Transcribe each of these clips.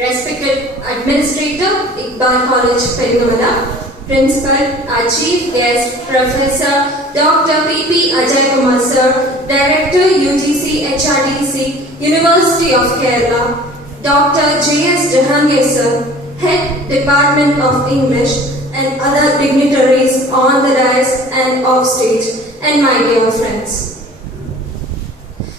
Respected Administrator, IQBAL College, Peringamala, Principal, our Chief Guest, Professor Dr. P.P. Ajay Kumar Sir, Director UGC HRDC, University of Kerala, Dr. J.S. Jahangir Sir, Head Department of English, and other dignitaries on the dais and off stage, and my dear friends.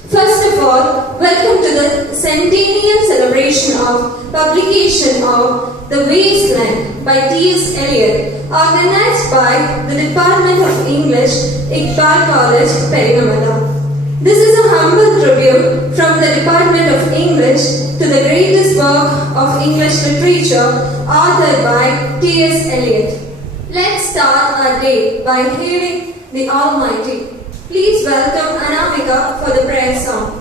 First of all, welcome to the Centennial celebration of publication of The Wasteland by T.S. Eliot, organized by the Department of English, IQBAL College, Peringamala. This is a humble tribute from the Department of English to the greatest work of English literature authored by T.S. Eliot. Let's start our day by hailing the Almighty. Please welcome Anamika for the prayer song.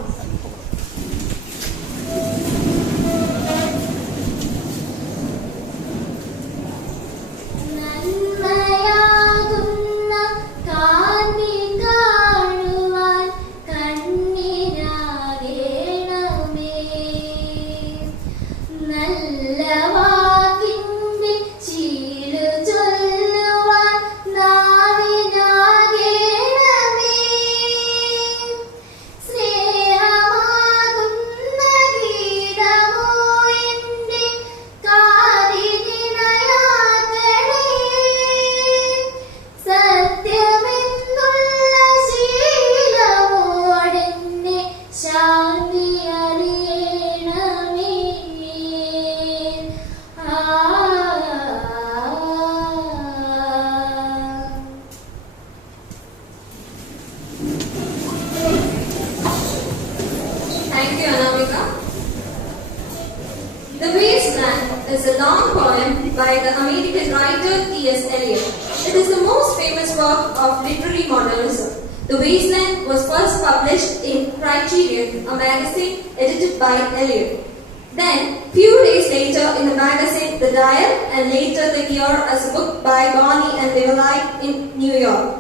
The Wasteland is a long poem by the American writer T.S. Eliot. It is the most famous work of literary modernism. The Wasteland was first published in Criterion, a magazine edited by Eliot. Then, few days later in the magazine The Dial, and later the year as a book by Barney and Develite in New York.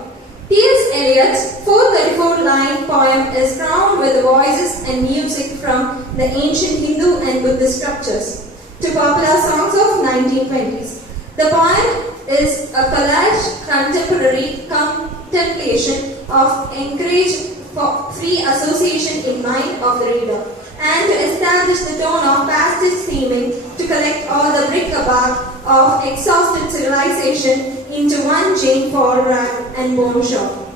T.S. Eliot's 434-line poem is crowned with the voices and music from the ancient Hindu and Buddhist scriptures to popular songs of 1920s. The poem is a collage contemporary contemplation of encourage for free association in mind of the reader, and to establish the tone of passage theming to collect all the bric-a-brac of exhausted civilization into one chain for rag and bone shop.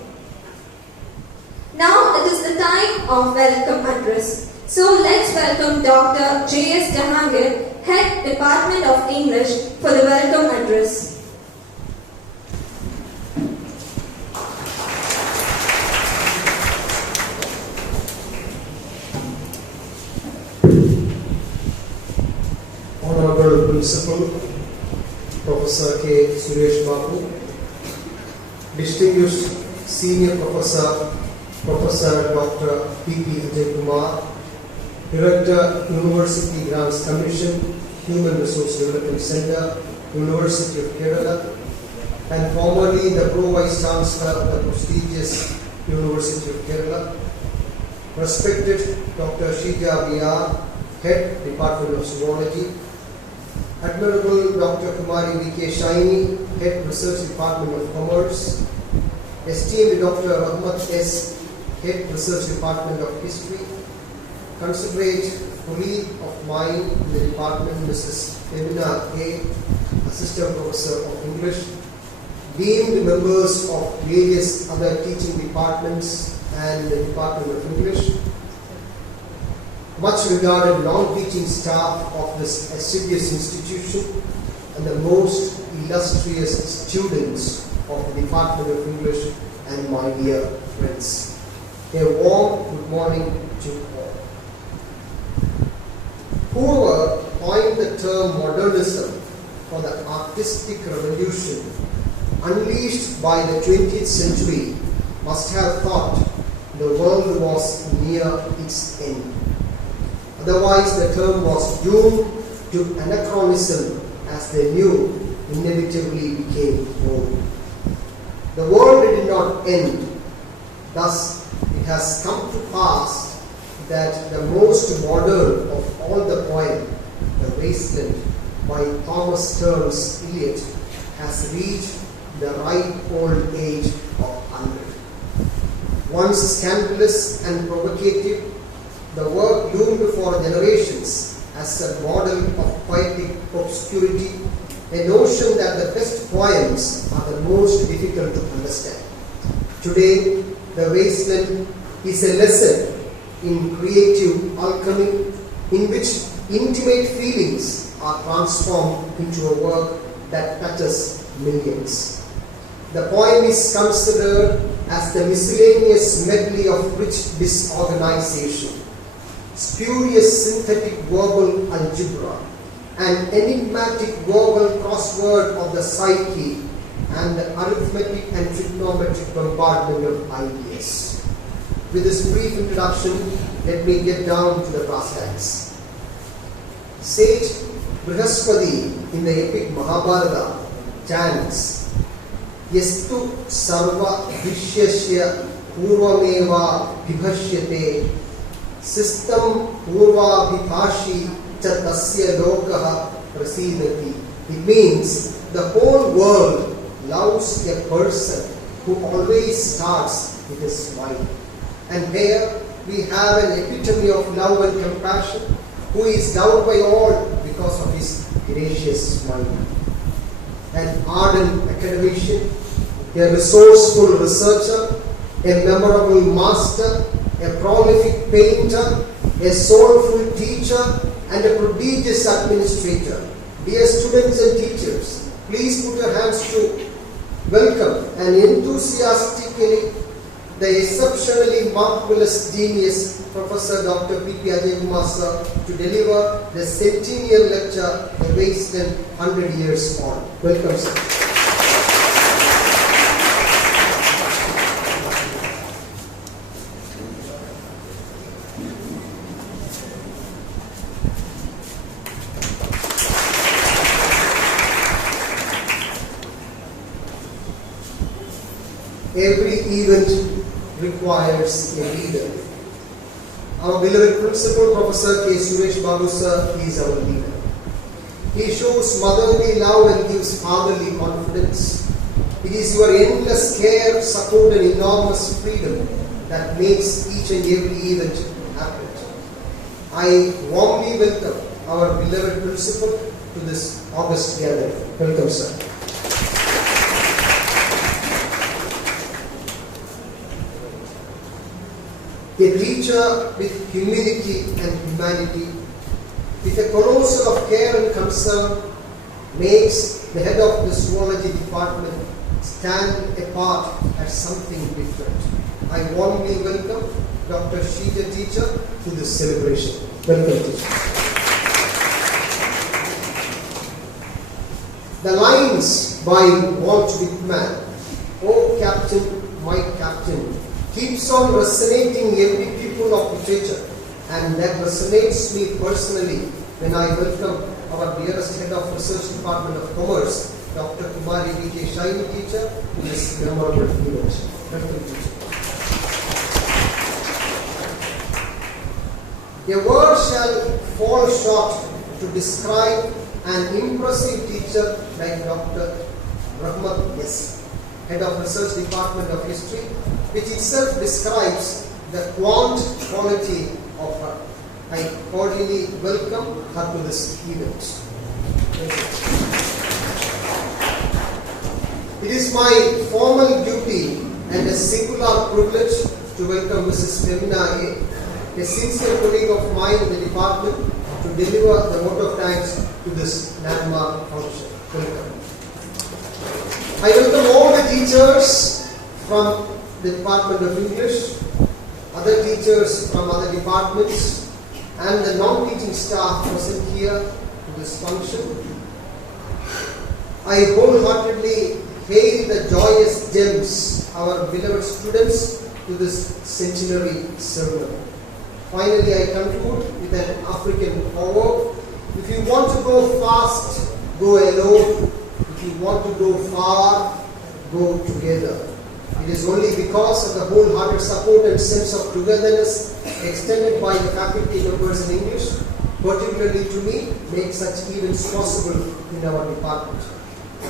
Now it is the time of welcome address. So let's welcome Dr. J.S. Jahangir, Head Department of English, for the welcome address. Honorable Principal, Professor K. Suresh Babu, Distinguished Senior Professor, Professor Dr. P.P. Ajay Kumar, Director, University Grants Commission, Human Resource Development Center, University of Kerala, and formerly the Pro-Vice Chancellor of the prestigious University of Kerala, respected Dr. Shija B.R., Head Department of Zoology, Admirable Dr. Kumari V.K. Shaini, Head Research Department of Commerce, esteemed Dr. Rahmat S., Head Research Department of History, considerate colleague of mine in the department, Mrs. Femina A., Assistant Professor of English, deemed members of various other teaching departments and the Department of English, much regarded non-teaching staff of this assiduous institution, and the most illustrious students of the Department of English, and my dear friends. A warm good morning to all. Whoever coined the term modernism for the artistic revolution unleashed by the 20th century must have thought the world was near its end. Otherwise, the term was doomed to anachronism as the new inevitably became old. The world did not end. Thus, it has come to pass that the most modern of all the poem, The by Thomas Stearns Eliot has reached the ripe old age of 100. Once scandalous and provocative, the work loomed for generations as a model of poetic obscurity, a notion that the best poems are the most difficult to understand. Today, The Wasteland is a lesson in creative alchemy in which intimate feelings are transformed into a work that touches millions. The poem is considered as the miscellaneous medley of rich disorganization, spurious synthetic verbal algebra, an enigmatic verbal crossword of the psyche, and the arithmetic and trigonometric bombardment of ideas. With this brief introduction, let me get down to the brass tacks. Sage Brihaspati in the epic Mahabharata chants, Yestu sarva vishyasya purvameva vibhashyate sistam purva vibhashi cha tasya lokaha prasidati. It means the whole world loves a person who always starts with a smile. And here we have an epitome of love and compassion, who is loved by all because of his gracious smile. An ardent academician, a resourceful researcher, a memorable master, a prolific painter, a soulful teacher, and a prodigious administrator. Dear students and teachers, please put your hands to welcome and enthusiastically the exceptionally marvelous genius, Professor Dr. P.P. Ajay Kumar sir, to deliver the Centennial lecture, The Wasteland 100 Years On. Welcome, sir. Every event requires a leader. Our beloved principal, Professor K. Suresh Babu sir, is our leader. He shows motherly love and gives fatherly confidence. It is your endless care, support, and enormous freedom that makes each and every event happen. I warmly welcome our beloved principal to this August gathering. Welcome, sir. A teacher with humility and humanity, with a colossal of care and concern, makes the head of the zoology department stand apart as something different. I warmly welcome Dr. Sheeta teacher to this celebration. Welcome, teacher. The lines by Walt Whitman, "Oh Captain, my Captain," keeps on resonating every pupil of literature, and that resonates me personally when I welcome our dearest head of research department of commerce, Dr. Kumari V.K. Shiny teacher, to this memorable event. Welcome, teacher. A word shall fall short to describe an impressive teacher like Dr. Rahmat Yes, head of research department of history, which itself describes the quality of her. I cordially welcome her to this event. It is my formal duty and a singular privilege to welcome Mrs. Femina A., a sincere colleague of mine in the department, to deliver the vote of thanks to this landmark function. Welcome. I welcome all the teachers from the Department of English, other teachers from other departments, and the non-teaching staff present here to this function. I wholeheartedly hail the joyous gems, our beloved students, to this centenary ceremony. Finally, I conclude with an African proverb: if you want to go fast, go alone. If you want to go far, go together. It is only because of the wholehearted support and sense of togetherness extended by the faculty members in English, particularly to me, make such events possible in our department.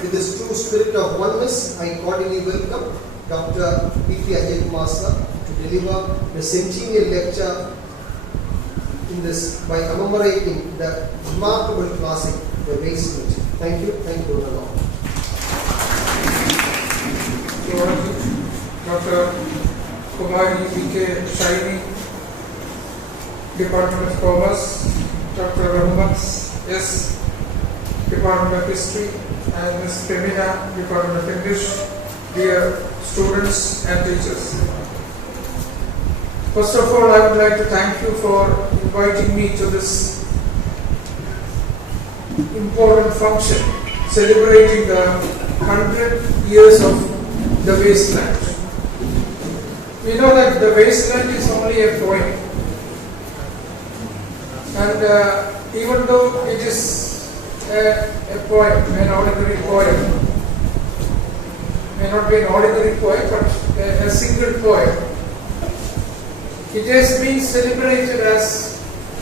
With this true spirit of oneness, I cordially welcome Dr. P.P. Ajay Kumar sir to deliver the Centennial lecture in this by commemorating the remarkable classic, The Basement. Thank you very much. Dr. Kumari B.K. Shaini, Department of Commerce, Dr. Rahmat S., Department of History, and Ms. Femina, Department of English, dear students and teachers. First of all, I would like to thank you for inviting me to this important function celebrating the 100 years of the wasteland. We know that the wasteland is only a poem, and even though it is a poem, an ordinary poem, may not be an ordinary poem, but a single poem, it has been celebrated as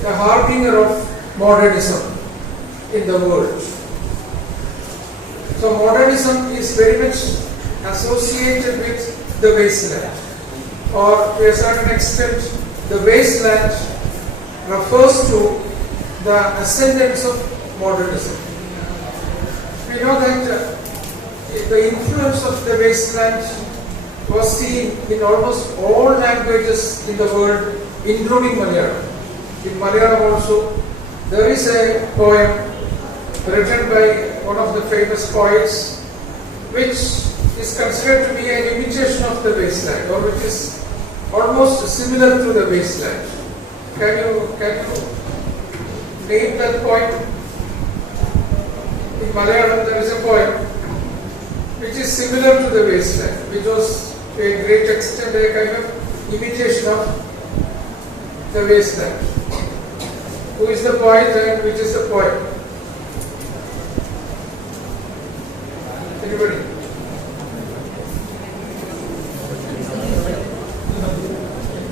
a harbinger of modernism in the world. So modernism is very much associated with the wasteland, or to a certain extent the wasteland refers to the ascendance of modernism. We know that the influence of the wasteland was seen in almost all languages in the world, including Malayalam. In Malayalam also, there is a poem written by one of the famous poets, which is considered to be an imitation of the wasteland, or which is almost similar to the wasteland. Can you name that poem? In Malayalam, there is a poem which is similar to the wasteland, which was to a great extent a kind of imitation of the wasteland. Who is the poet and which is the poem? Anybody?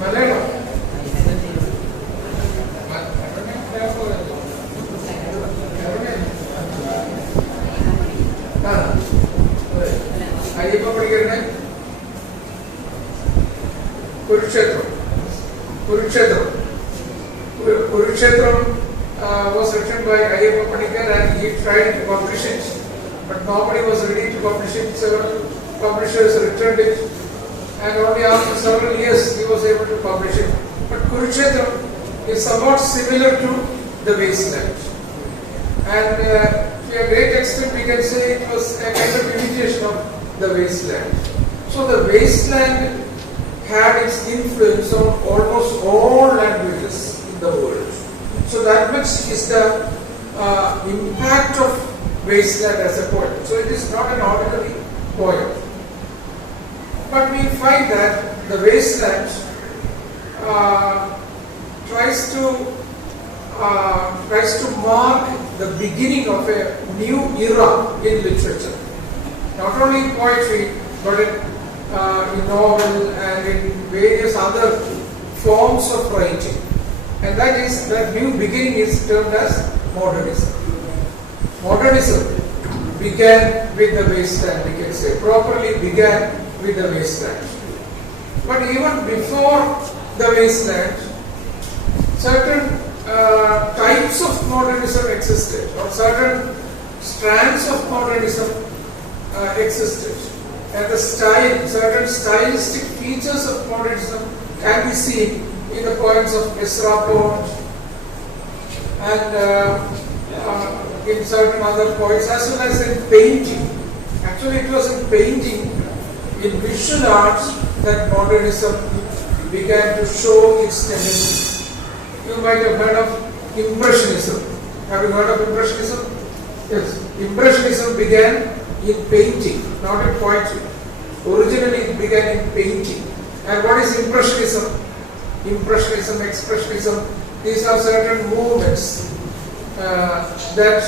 Malayalam. Kurukshetram was written by Ayyappa Panikar, and he tried to publish it, but nobody was ready to publish it. Several publishers returned it, and only after several years he was able to publish it. But Kurukshetram is somewhat similar to the wasteland, and to a great extent we can say it was a kind of imitation of the wasteland. So the wasteland had its influence on almost all languages in the world. So that much is the impact of wasteland as a poem. So it is not an ordinary poem. But we find that the wasteland tries to mark the beginning of a new era in literature. Not only in poetry, but in novel and in various other forms of writing. And that new beginning is termed as modernism. Modernism began with the wasteland, we can say, properly began with the wasteland. But even before the wasteland, certain types of modernism existed, or certain strands of modernism existed. And the certain stylistic features of modernism can be seen in the poems of Ezra Pound and in certain other poets, as well as in painting. Actually, it was in painting, in visual arts, that modernism began to show its tendencies. You might have heard of Impressionism. Have you heard of Impressionism? Yes. Impressionism began in painting, not in poetry. Originally, it began in painting. And what is Impressionism? Impressionism, Expressionism, these are certain movements that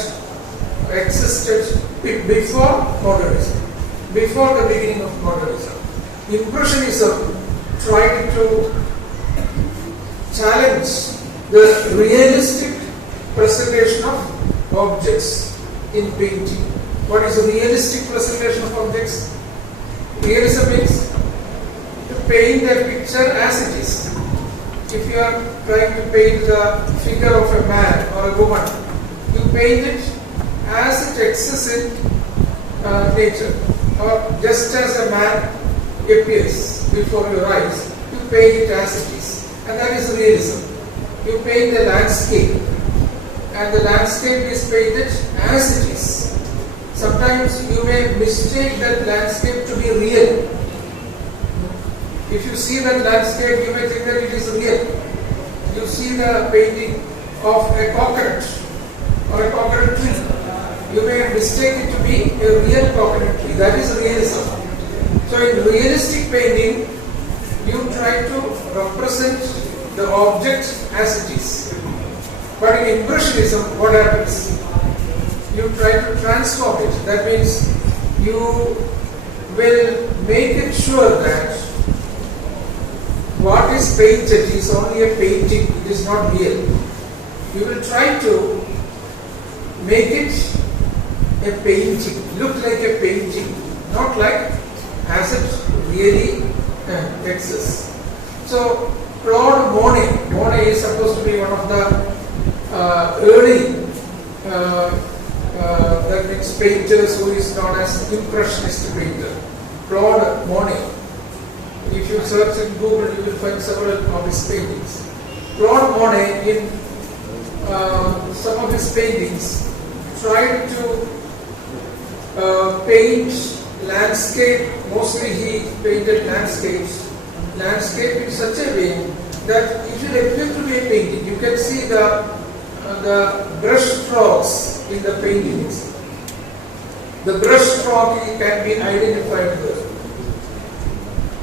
existed before modernism, before the beginning of modernism. Impressionism tried to challenge the realistic presentation of objects in painting. What is a realistic presentation of objects? Realism means to paint a picture as it is. If you are trying to paint the figure of a man or a woman, you paint it as it exists in nature, or just as a man appears before your eyes, you paint it as it is, and that is realism. You paint the landscape, and the landscape is painted as it is. Sometimes you may mistake that landscape to be real. If you see that landscape, you may think that it is real. You see the painting of a coconut or a coconut tree, you may mistake it to be a real coconut tree. That is realism. So in realistic painting, you try to represent the object as it is. But in impressionism, what happens? You try to transform it. That means you will make it sure that what is painted is only a painting, it is not real. You will try to make it a painting, look like a painting, not like as it really exists. So Claude Monet is supposed to be one of the early that means painters who is known as impressionist painter. Claude Monet. If you search in Google, you will find several of his paintings. Claude Monet, in some of his paintings, tried to paint landscape. Mostly he painted landscape in such a way that it will appear to be a painting. You can see the brush strokes in the paintings. The brush stroke can be identified there.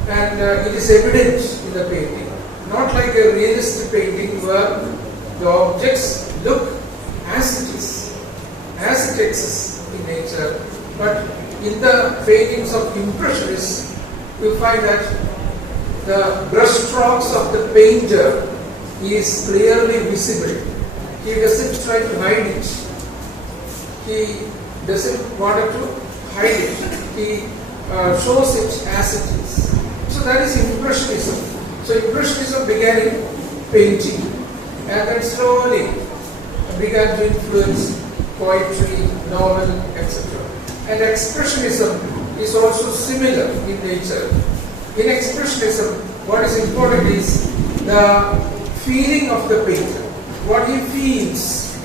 And it is evident in the painting. Not like a realistic painting where the objects look as it is, as it exists in nature. But in the paintings of impressionists, you find that the brush strokes of the painter is clearly visible. He doesn't try to hide it. He doesn't want to hide it. He shows it as it is. So that is impressionism. So impressionism began in painting, and then slowly began to influence poetry, novel, etc. And expressionism is also similar in nature. In expressionism, what is important is the feeling of the painter. What he feels,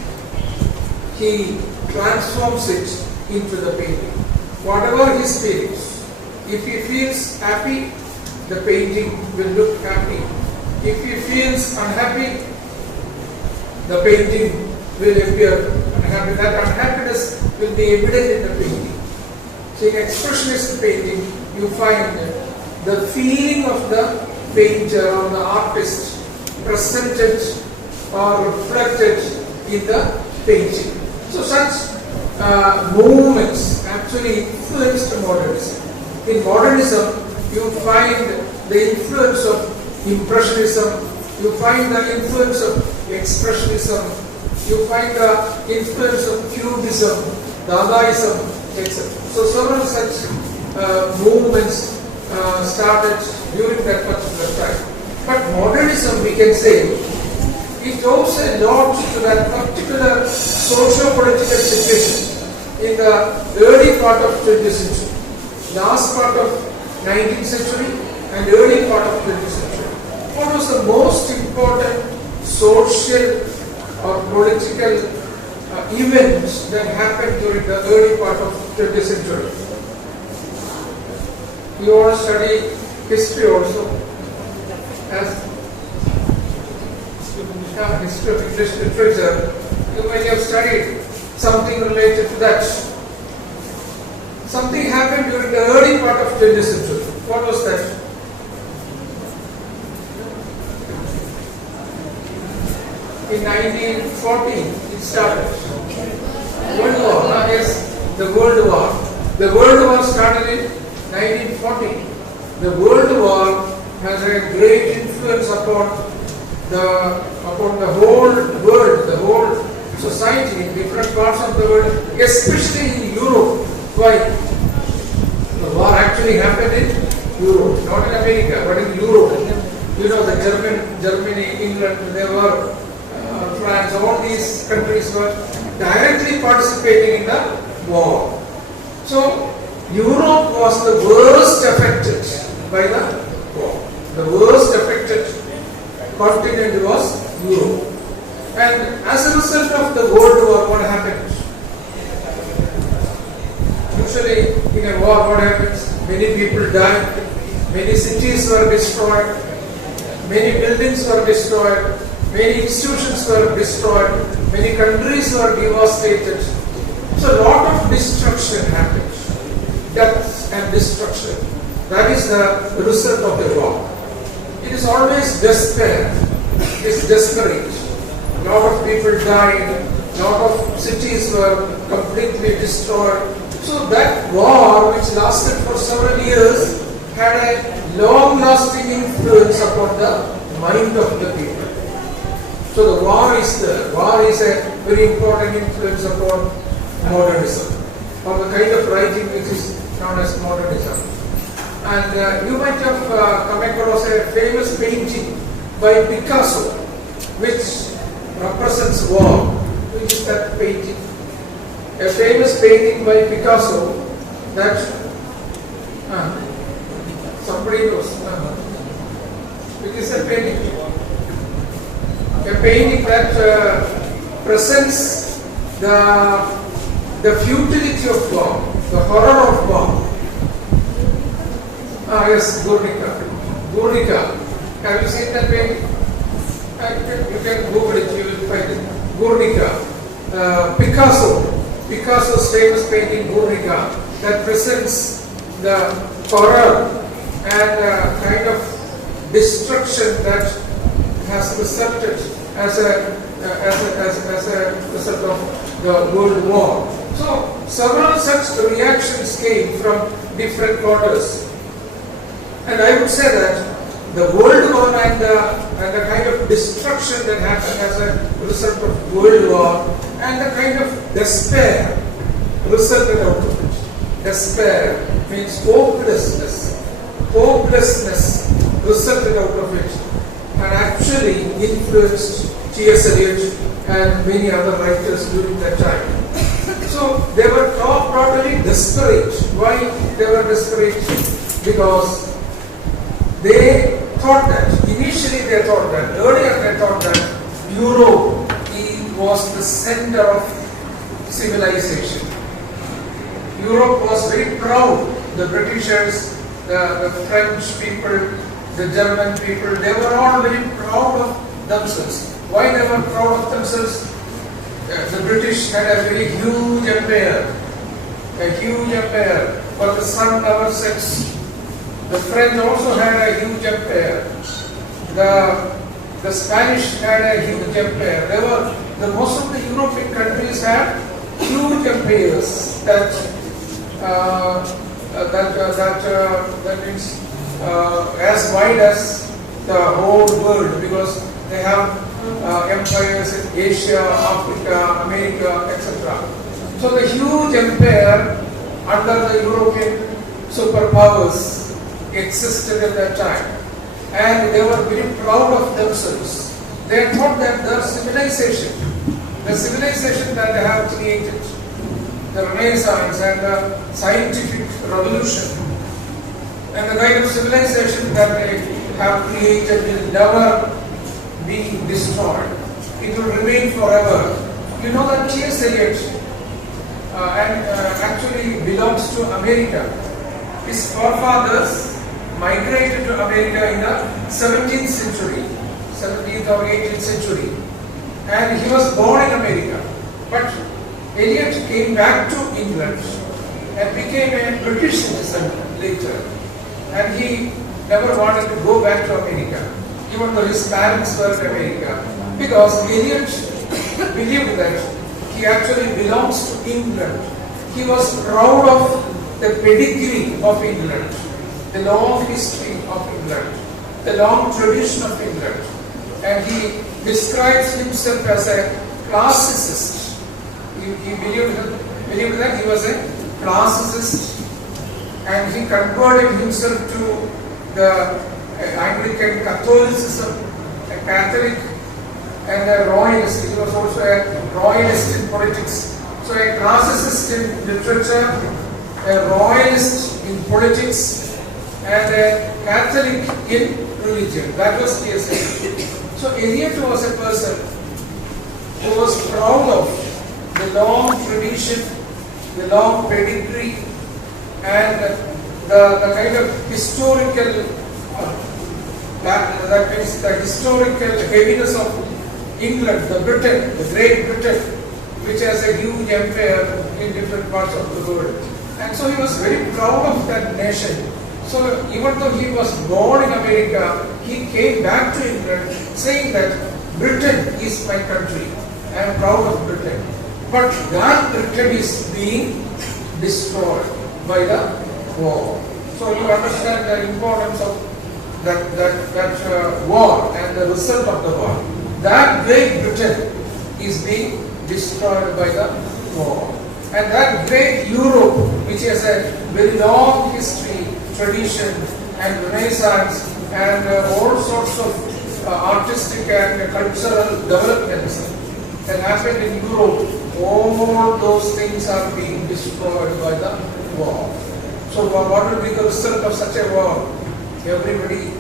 he transforms it into the painting. Whatever his feelings. If he feels happy, the painting will look happy. If he feels unhappy, the painting will appear unhappy. That unhappiness will be evident in the painting. So in expressionist painting, you find the feeling of the painter or the artist presented or reflected in the painting. So such movements actually influenced modernism. In modernism, you find the influence of impressionism, you find the influence of expressionism, you find the influence of cubism, Dadaism, etc. So several such movements started during that particular time. But modernism, we can say, it owes a lot to that particular socio-political situation in the early part of 20th century, last part of 19th century and early part of 20th century. What was the most important social or political event that happened during the early part of 20th century? You want to study history also, as history of English literature, you might have studied something related to that. Something happened during the early part of 20th century. What was that? In 1914, it started. World War. Yes, the World War. The World War started in 1914. The World War has a great influence upon the whole world, the whole society in different parts of the world, especially in Europe. Why? The war actually happened in Europe, not in America, but in Europe. You know, the Germany, England, they were, France, all these countries were directly participating in the war. So, Europe was the worst affected by the war. The worst affected continent was Europe. And as a result of the World War, what happened? Usually in a war, what happens? Many people died, many cities were destroyed, many buildings were destroyed, many institutions were destroyed, many countries were devastated. So a lot of destruction happened. Death and destruction. That is the result of the war. It is always despair. It is desperate. A lot of people died. A lot of cities were completely destroyed. So that war, which lasted for several years, had a long-lasting influence upon the mind of the people. So the war is there. War is a very important influence upon modernism, or the kind of writing which is known as modernism. And you might have come across a famous painting by Picasso, which represents war. Which is that painting? A famous painting by Picasso that somebody knows. Which is a painting? A painting that presents the futility of war, the horror of war. Yes, Guernica. Guernica. Have you seen that painting? You can Google it, you will find it. Guernica. Picasso's famous painting Guernica, that presents the horror and kind of destruction that has resulted as a result of the World War. So several such reactions came from different quarters, and I would say that the World War and the kind of destruction that happened as a result of World War and the kind of despair resulted out of it. Despair means hopelessness. Hopelessness resulted out of it and actually influenced T.S. Eliot and many other writers during that time. So they were totally desperate. Why they were desperate? Because they thought that, earlier they thought that Europe was the center of civilization. Europe was very proud. The Britishers, the French people, the German people, they were all very proud of themselves. Why they were proud of themselves? The British had a very huge empire. But the sun never sets. The French also had a huge empire. The Spanish had a huge empire. Most of the European countries had huge empires that means as wide as the whole world, because they have empires in Asia, Africa, America, etc. So the huge empire under the European superpowers existed at that time, and they were very proud of themselves. They thought that the civilization that they have created, the Renaissance and the scientific revolution, and the kind of civilization that they have created will never be destroyed. It will remain forever. You know that T.S. Eliot actually belongs to America. His forefathers migrated to America in the 17th century, 17th or 18th century, and he was born in America. But Eliot came back to England and became a British citizen later, and he never wanted to go back to America, even though his parents were in America, because Eliot believed that he actually belongs to England. He was proud of the pedigree of England, the long history of England, the long tradition of England, and he describes himself as a classicist. He believed that he was a classicist, and he converted himself to the Anglican Catholicism, a Catholic and a royalist. He was also a royalist in politics. So a classicist in literature, a royalist in politics, and a Catholic in religion. That was T.S. Eliot. So Eliot was a person who was proud of the long tradition, the long pedigree, and the kind of historical, that means the historical heaviness of England, the Britain, the Great Britain, which has a huge empire in different parts of the world. And so he was very proud of that nation. So even though he was born in America, he came back to England saying that Britain is my country. I am proud of Britain. But that Britain is being destroyed by the war. So you understand the importance of that war and the result of the war. That Great Britain is being destroyed by the war. And that great Europe, which has a very long history, tradition, and Renaissance, and all sorts of artistic and cultural developments that happened in Europe, all those things are being destroyed by the war. So what will be the result of such a war? Everybody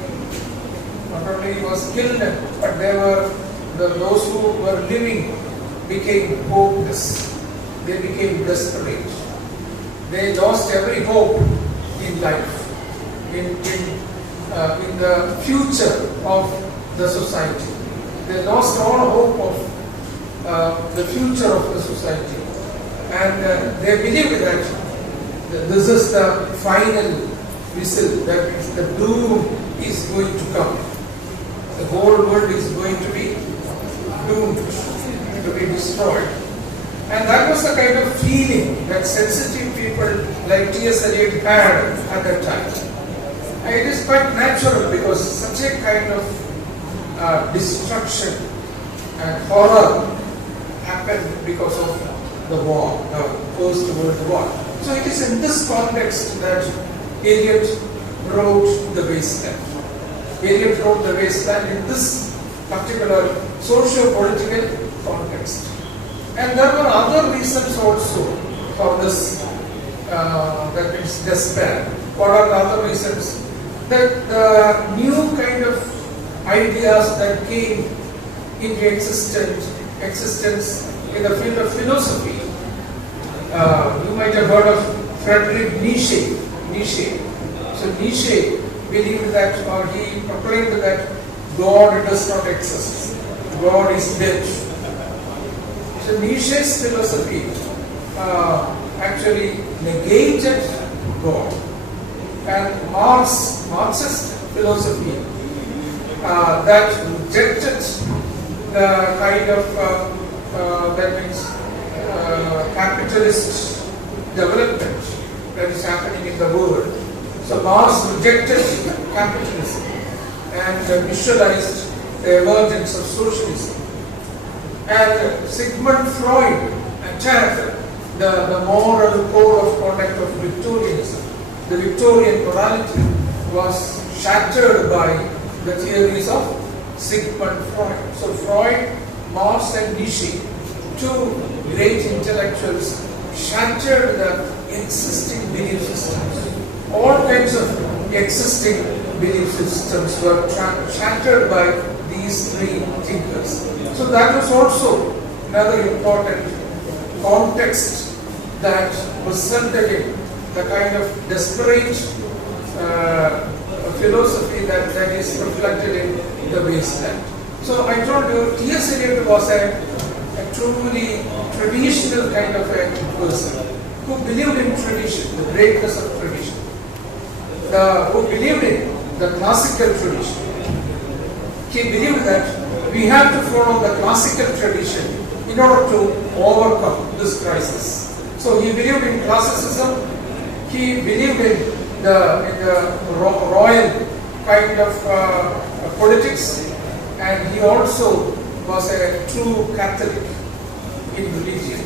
not only was killed, but those who were living became hopeless. They became desperate. They lost every hope in life, in the future of the society. They lost all hope of the future of the society. And they believed that this is the final whistle, that means the doom is going to come. The whole world is going to be doomed to be destroyed. And that was the kind of feeling that sensitive people like T.S. Eliot had at that time. And it is quite natural because such a kind of destruction and horror happened because of the war, the First World War. So it is in this context that Eliot wrote The Wasteland. Eliot wrote The Wasteland in this particular socio-political context. And there were other reasons also for this, that means despair. What are the other reasons? That the new kind of ideas that came into existence in the field of philosophy. You might have heard of Friedrich Nietzsche. So Nietzsche believed that, or he proclaimed that God does not exist. God is dead. So Nietzsche's philosophy actually negated God. And Marxist philosophy that rejected the kind of, that means capitalist development that is happening in the world. So Marx rejected capitalism and visualized the emergence of socialism. And Sigmund Freud attacked the moral code of conduct of Victorianism. The Victorian morality was shattered by the theories of Sigmund Freud. So Freud, Marx and Nietzsche, two great intellectuals, shattered the existing belief systems. All kinds of existing belief systems were shattered by these three thinkers. So that was also another important context that resulted in the kind of desperate philosophy that is reflected in The Wasteland. So I told you, T.S. Eliot was a truly traditional kind of a person who believed in tradition, the greatness of tradition, who believed in the classical tradition. He believed that we have to follow the classical tradition in order to overcome this crisis. So he believed in classicism. He believed in the royal kind of politics, and he also was a true Catholic. in religion.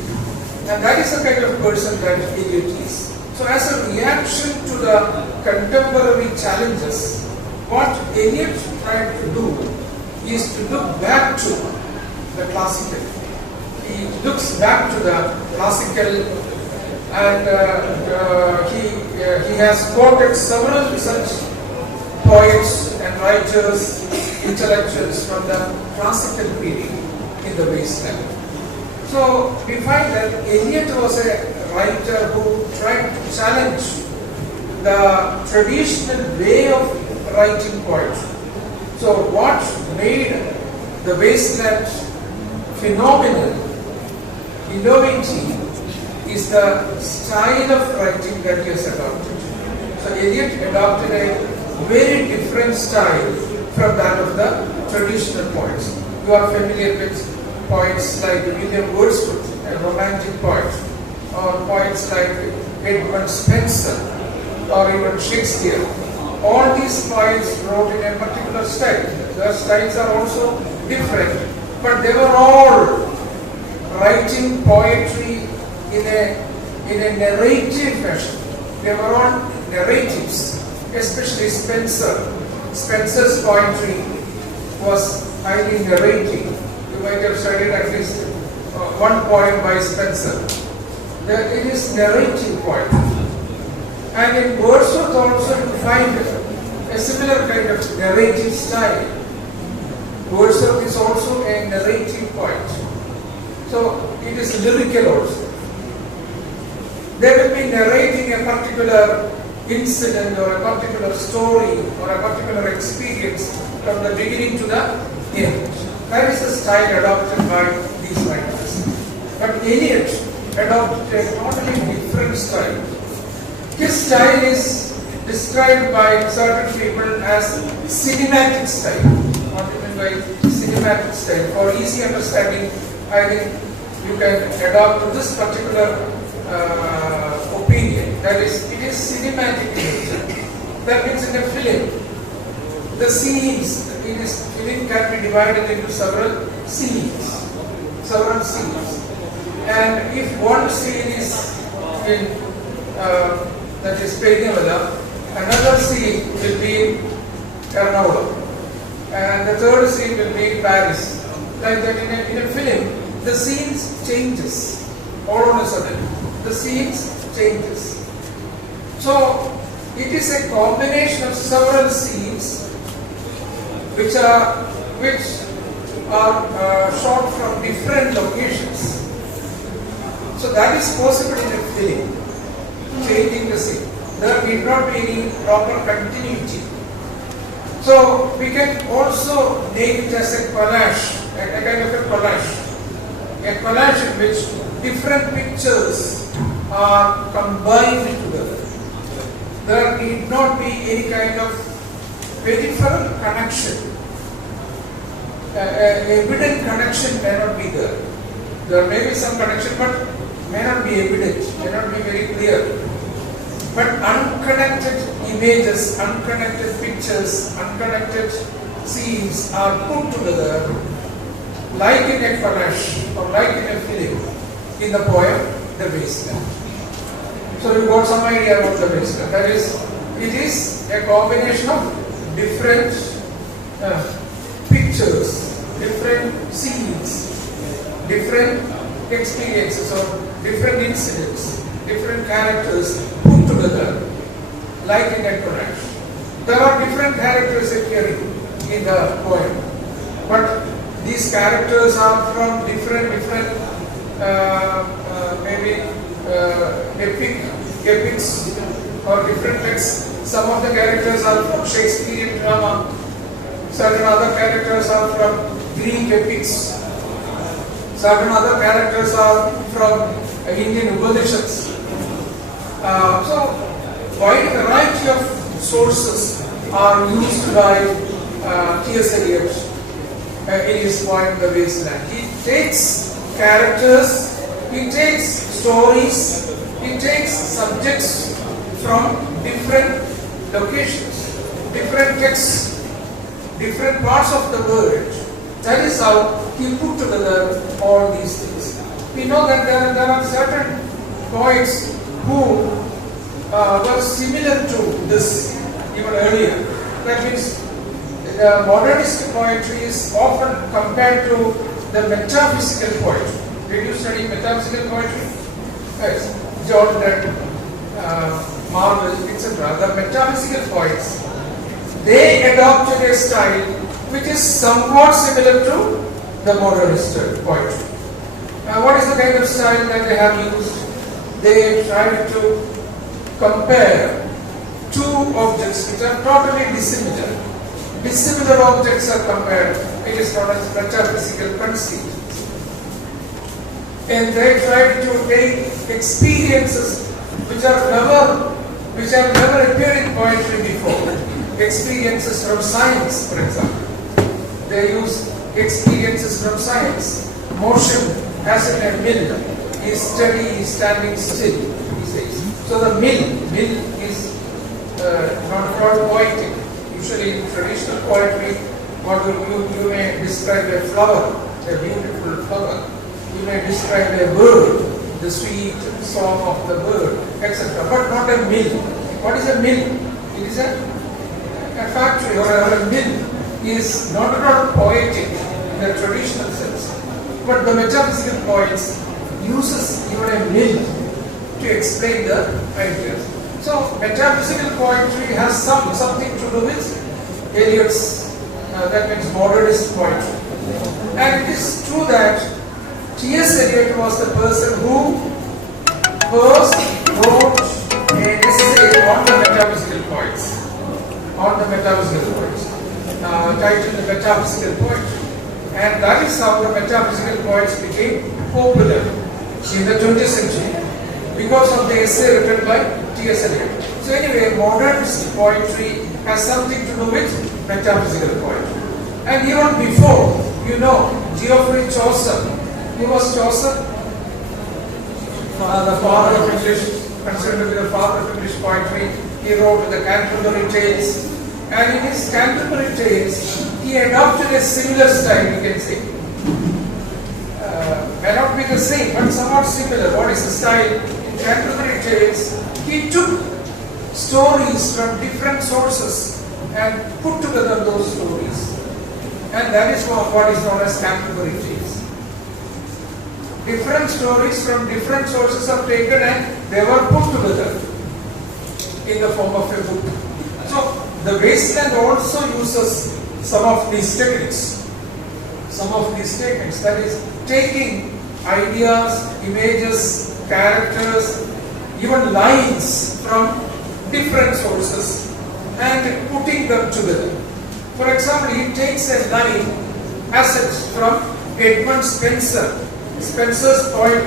And that is the kind of person that Eliot is. So as a reaction to the contemporary challenges, what Eliot tried to do is to look back to the classical. He looks back to the classical, and he has quoted several such poets and writers, intellectuals from the classical period in the wasteland. So we find that Eliot was a writer who tried to challenge the traditional way of writing poetry. So what made the wasteland phenomenal, innovative, is the style of writing that he has adopted. So Eliot adopted a very different style from that of the traditional poets. You are familiar with poets like William Wordsworth, a romantic poet, or poets like Edmund Spenser, or even Shakespeare. All these poets wrote in a particular style. Their styles are also different, but they were all writing poetry in a narrative fashion. They were all narratives, especially Spenser. Spenser's poetry was highly narrative. You might have studied at least one poem by Spenser. It is narrative poetry. And in Wordsworth also you find a similar kind of narrative style. Wordsworth is also a narrative poet. So it is lyrical also. They will be narrating a particular incident or a particular story or a particular experience from the beginning to the end. That is the style adopted by these writers. But Eliot adopted a totally different style. His style is described by certain people as cinematic style. What do you mean by cinematic style? For easy understanding, I think you can adopt this particular opinion. That is, it is cinematic in nature. That means in a film, the scenes, film can be divided into several scenes. And if one scene is in that is Centennial, another scene will be in Ernakulam, and the third scene will be in Paris. Like that in a film, the scenes changes all on a sudden. The scenes changes. So it is a combination of several scenes which are shot from different locations. So that is possible in a film, changing the scene. There need not be any proper continuity. So we can also name it as a collage, a kind of a collage. A collage in which different pictures are combined together. There need not be any kind of peripheral connection. Evident connection may not be there. There may be some connection, but may not be evident, may not be very clear. But unconnected images, unconnected pictures, unconnected scenes are put together like in a collage or like in a film in the poem The Wasteland. So you got some idea about The Wasteland. That is, it is a combination of different pictures, different scenes, different experiences or different incidents, different characters put together like in a collage. There are different characters appearing in the poem, but these characters are from different maybe epics or different texts. Some of the characters are from Shakespearean drama, certain other characters are from Greek epics, certain other characters are from Indian Upanishads. So wide variety of sources are used by T.S. Eliot in his poem The Wasteland. He takes characters, he takes stories, he takes subjects from different locations, different texts, different parts of the world. That is how he put together all these things. we know that there are certain poets who were similar to this even earlier. That means the modernist poetry is often compared to the metaphysical poetry. Did you study metaphysical poetry? Yes. John Dept, Marvel, etc. The metaphysical poets, they adopted a style which is somewhat similar to the modernist poetry. What is the kind of style that they have used? They tried to compare two objects which are totally dissimilar. Dissimilar objects are compared. It is known as metaphysical conceit. And they tried to take experiences which are never appeared in poetry before. Experiences from science, for example. They use experiences from science. Motion, as in a mill, is steady, is standing still, he says. So the mill is not poetic. Usually in traditional poetry, you may describe a flower, a beautiful flower. You may describe a bird, the sweet song of the bird, etc. But not a mill. What is a mill? It is a factory or a mill. Is not at all poetic in the traditional sense. But the metaphysical poets uses even a mill to explain the ideas. So metaphysical poetry has something to do with Eliot's, that means modernist poetry. And it is true that T.S. Eliot was the person who first wrote an essay on the metaphysical poets. Titled The Metaphysical Poetry. And that is how the metaphysical poets became popular in the 20th century because of the essay written by T.S. Eliot. So anyway, modernist poetry has something to do with metaphysical poetry. And even before, Geoffrey Chaucer. Who was Chaucer? The father of English, considered to be the father of English poetry. He wrote the Canterbury Tales. And in his Canterbury Tales, he adopted a similar style, you can say. May not be the same, but somewhat similar. What is the style? In Canterbury Tales, he took stories from different sources and put together those stories. And that is what is known as Canterbury Tales. Different stories from different sources are taken and they were put together in the form of a book. So, the Wasteland also uses some of these techniques. That is, taking ideas, images, characters, even lines from different sources and putting them together. For example, he takes a line assets from Edmund Spencer's poem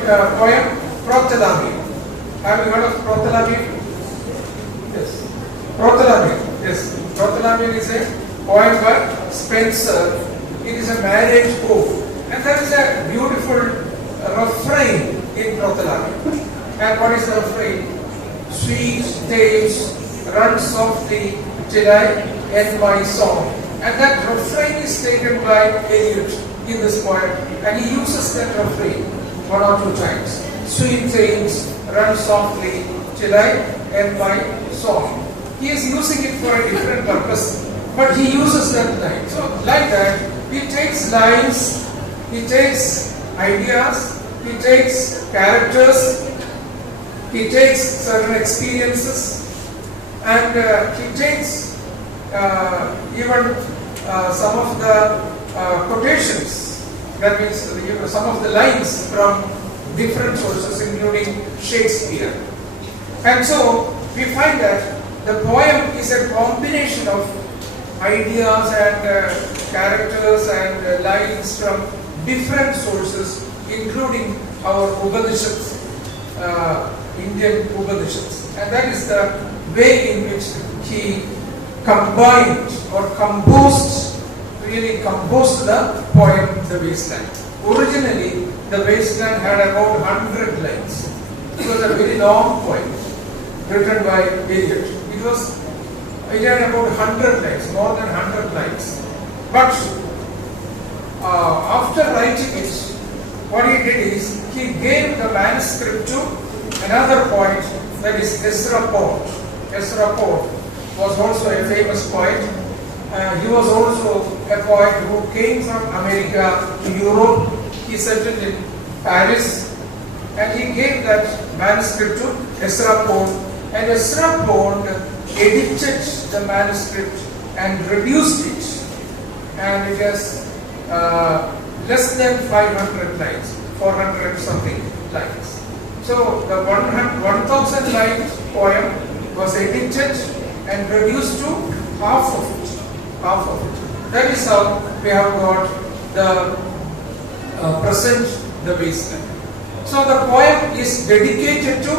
Prothalabium. Have you heard of Prothalabium? Yes. Prothalabium is a poem by Spencer. It is a marriage ode. And there is a beautiful refrain in Prothalabium. And what is the refrain? Sweet tales run softly till I end my song. And that refrain is taken by Eliot in this poem. And he uses that refrain one or two times. Sweet tales run softly till I end my song. He is using it for a different purpose, but he uses that line. So, like that, he takes lines, he takes ideas, he takes characters, he takes certain experiences, and he takes even some of the quotations, that means some of the lines from different sources, including Shakespeare. And so, we find that the poem is a combination of ideas and characters and lines from different sources, including our Upanishads, Indian Upanishads. And that is the way in which he combined or composed the poem The Wasteland. Originally, The Wasteland had about 100 lines. It was a very long poem written by Eliot. It had about 100 lines, more than 100 lines. But after writing it, what he did is he gave the manuscript to another poet, that is Ezra Pound. Ezra Pound was also a famous poet. He was also a poet who came from America to Europe. He settled in Paris, and he gave that manuscript to Ezra Pound, and Ezra Pound edited the manuscript and reduced it, and it has less than 500 lines, 400 something lines. So the 1000 line poem was edited and reduced to half of it. That is how we have got the present, the wasteland. So the poem is dedicated to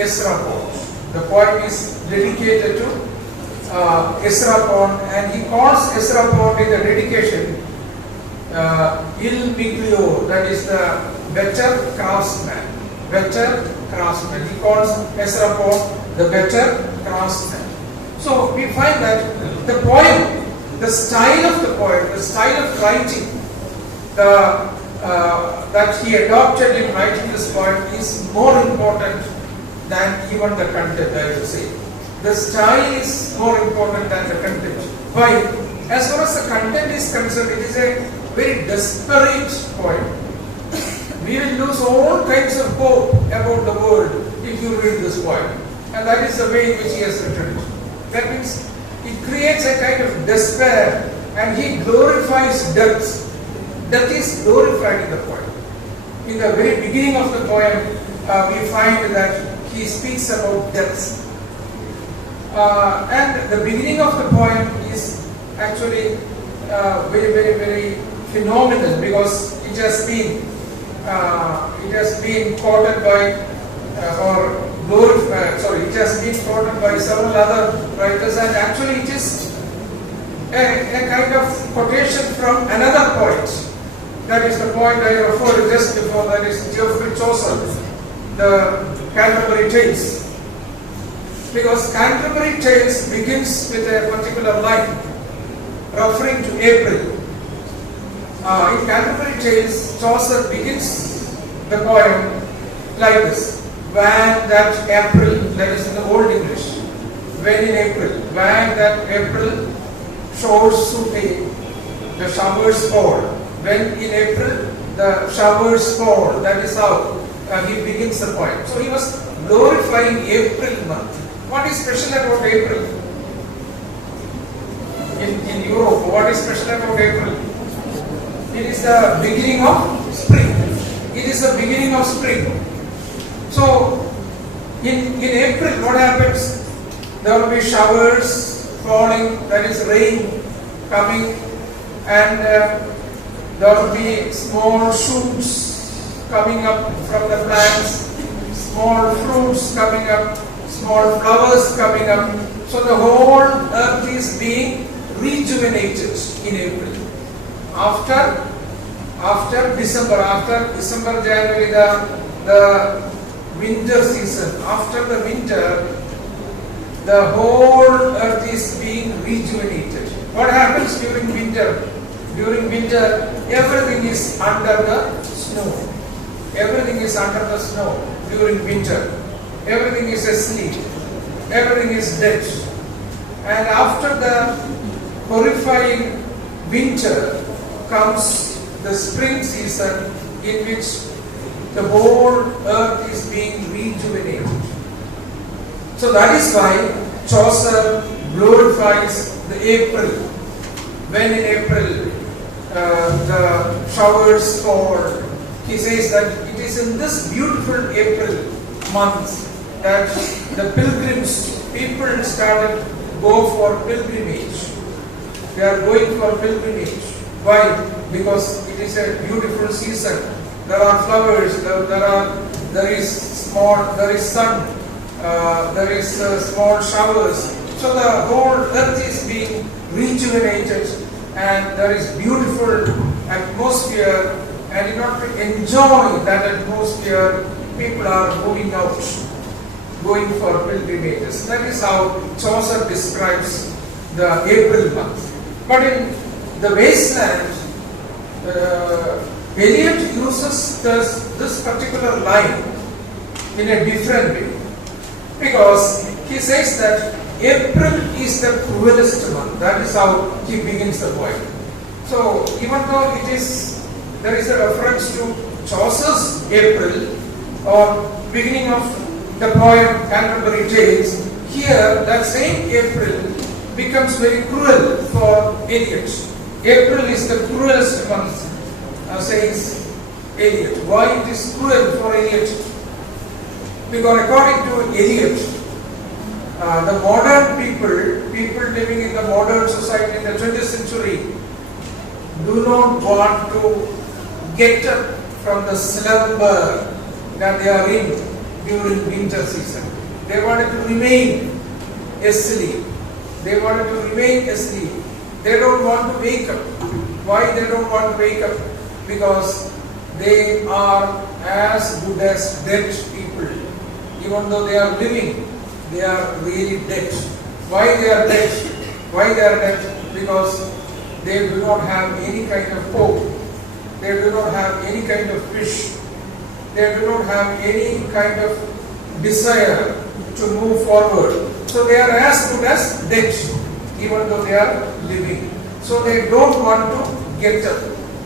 Ezra Pound. The poem is dedicated to Ezra Pound, and he calls Ezra Pound in the dedication Il Miglior, that is the better craftsman. Better craftsman. He calls Ezra Pound the better craftsman. So we find that the poem, the style of the poem, the style of writing, that he adopted in writing this poem is more important than even the content, I would say. The style is more important than the content. Why? As far as the content is concerned, it is a very desperate poem. We will lose all kinds of hope about the world if you read this poem. And that is the way in which he has written it. That means it creates a kind of despair, and he glorifies death. Death is glorified in the poem. In the very beginning of the poem, we find that he speaks about death. And the beginning of the poem is actually very phenomenal, because it has been quoted by it has been quoted by several other writers, and actually it is a kind of quotation from another poet. That is the poet I referred to just before, that is Geoffrey Chaucer, the Canterbury Tales. Because Canterbury Tales begins with a particular line referring to April. In Canterbury Tales, Chaucer begins the poem like this: when that April, that is in the Old English, when in April, when that April shores sooty, the showers fall. When in April, the showers fall. That is how he begins the poem. So he was glorifying April month. What is special about April? In Europe, what is special about April? It is the beginning of spring. It is the beginning of spring. So, in April, what happens? There will be showers falling, that is rain coming, and there will be small shoots coming up from the plants, small fruits coming up, small flowers coming up. So the whole earth is being rejuvenated in April. After December, January, the winter season. After the winter, the whole earth is being rejuvenated. What happens during winter? During winter, everything is under the snow. Everything is under the snow during winter. Everything is asleep. Everything is dead. And after the horrifying winter comes the spring season, in which the whole earth is being rejuvenated. So that is why Chaucer glorifies the April. When in April the showers fall, he says that it is in this beautiful April month that the people started to go for pilgrimage. They are going for pilgrimage. Why? Because it is a beautiful season. There are flowers, there is sun, there is small showers. So the whole earth is being rejuvenated, and there is beautiful atmosphere, and in order to enjoy that atmosphere, people are moving out, going for pilgrimages. That is how Chaucer describes the April month. But in the wasteland, Eliot uses this particular line in a different way, because he says that April is the cruelest month. That is how he begins the poem. So even though there is a reference to Chaucer's April or beginning of the poem Canterbury Tales, here that same April becomes very cruel for Eliot. April is the cruelest month, says Eliot. Why it is cruel for Eliot? Because according to Eliot, the modern people living in the modern society in the 20th century, do not want to get up from the slumber that they are in during winter season. They wanted to remain asleep. They don't want to wake up. Why they don't want to wake up? Because they are as good as dead people. Even though they are living, they are really dead. Why they are dead? Because they do not have any kind of hope. They do not have any kind of wish. They do not have any kind of desire to move forward. So they are as good as dead, even though they are living. So they don't want to get up.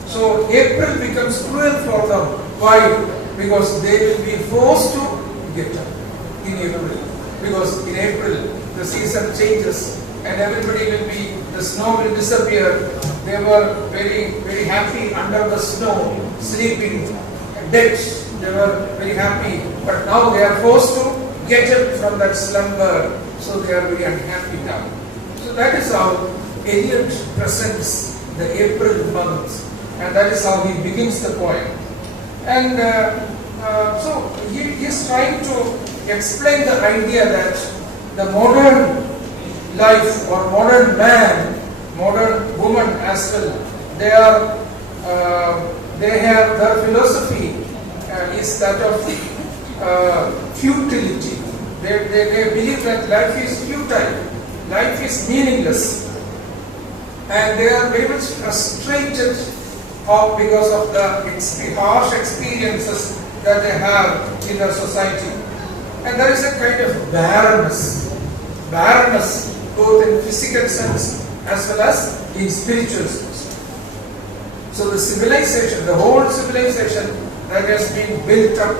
So April becomes cruel for them. Why? Because they will be forced to get up in April. Because in April the season changes and everybody will be, the snow will disappear. They were very, very happy under the snow, sleeping, dead. They were very happy. But now they are forced to get up from that slumber. So they are very unhappy now. So that is how Eliot presents the April month. And that is how he begins the poem. And so he is trying to explain the idea that the modern life or modern man, modern woman as well, they have their philosophy is that of futility. They believe that life is futile, life is meaningless, and they are very much frustrated because of the harsh experiences that they have in their society. And there is a kind of barrenness both in physical sense as well as in spiritual sense. So the civilization, the whole civilization that has been built up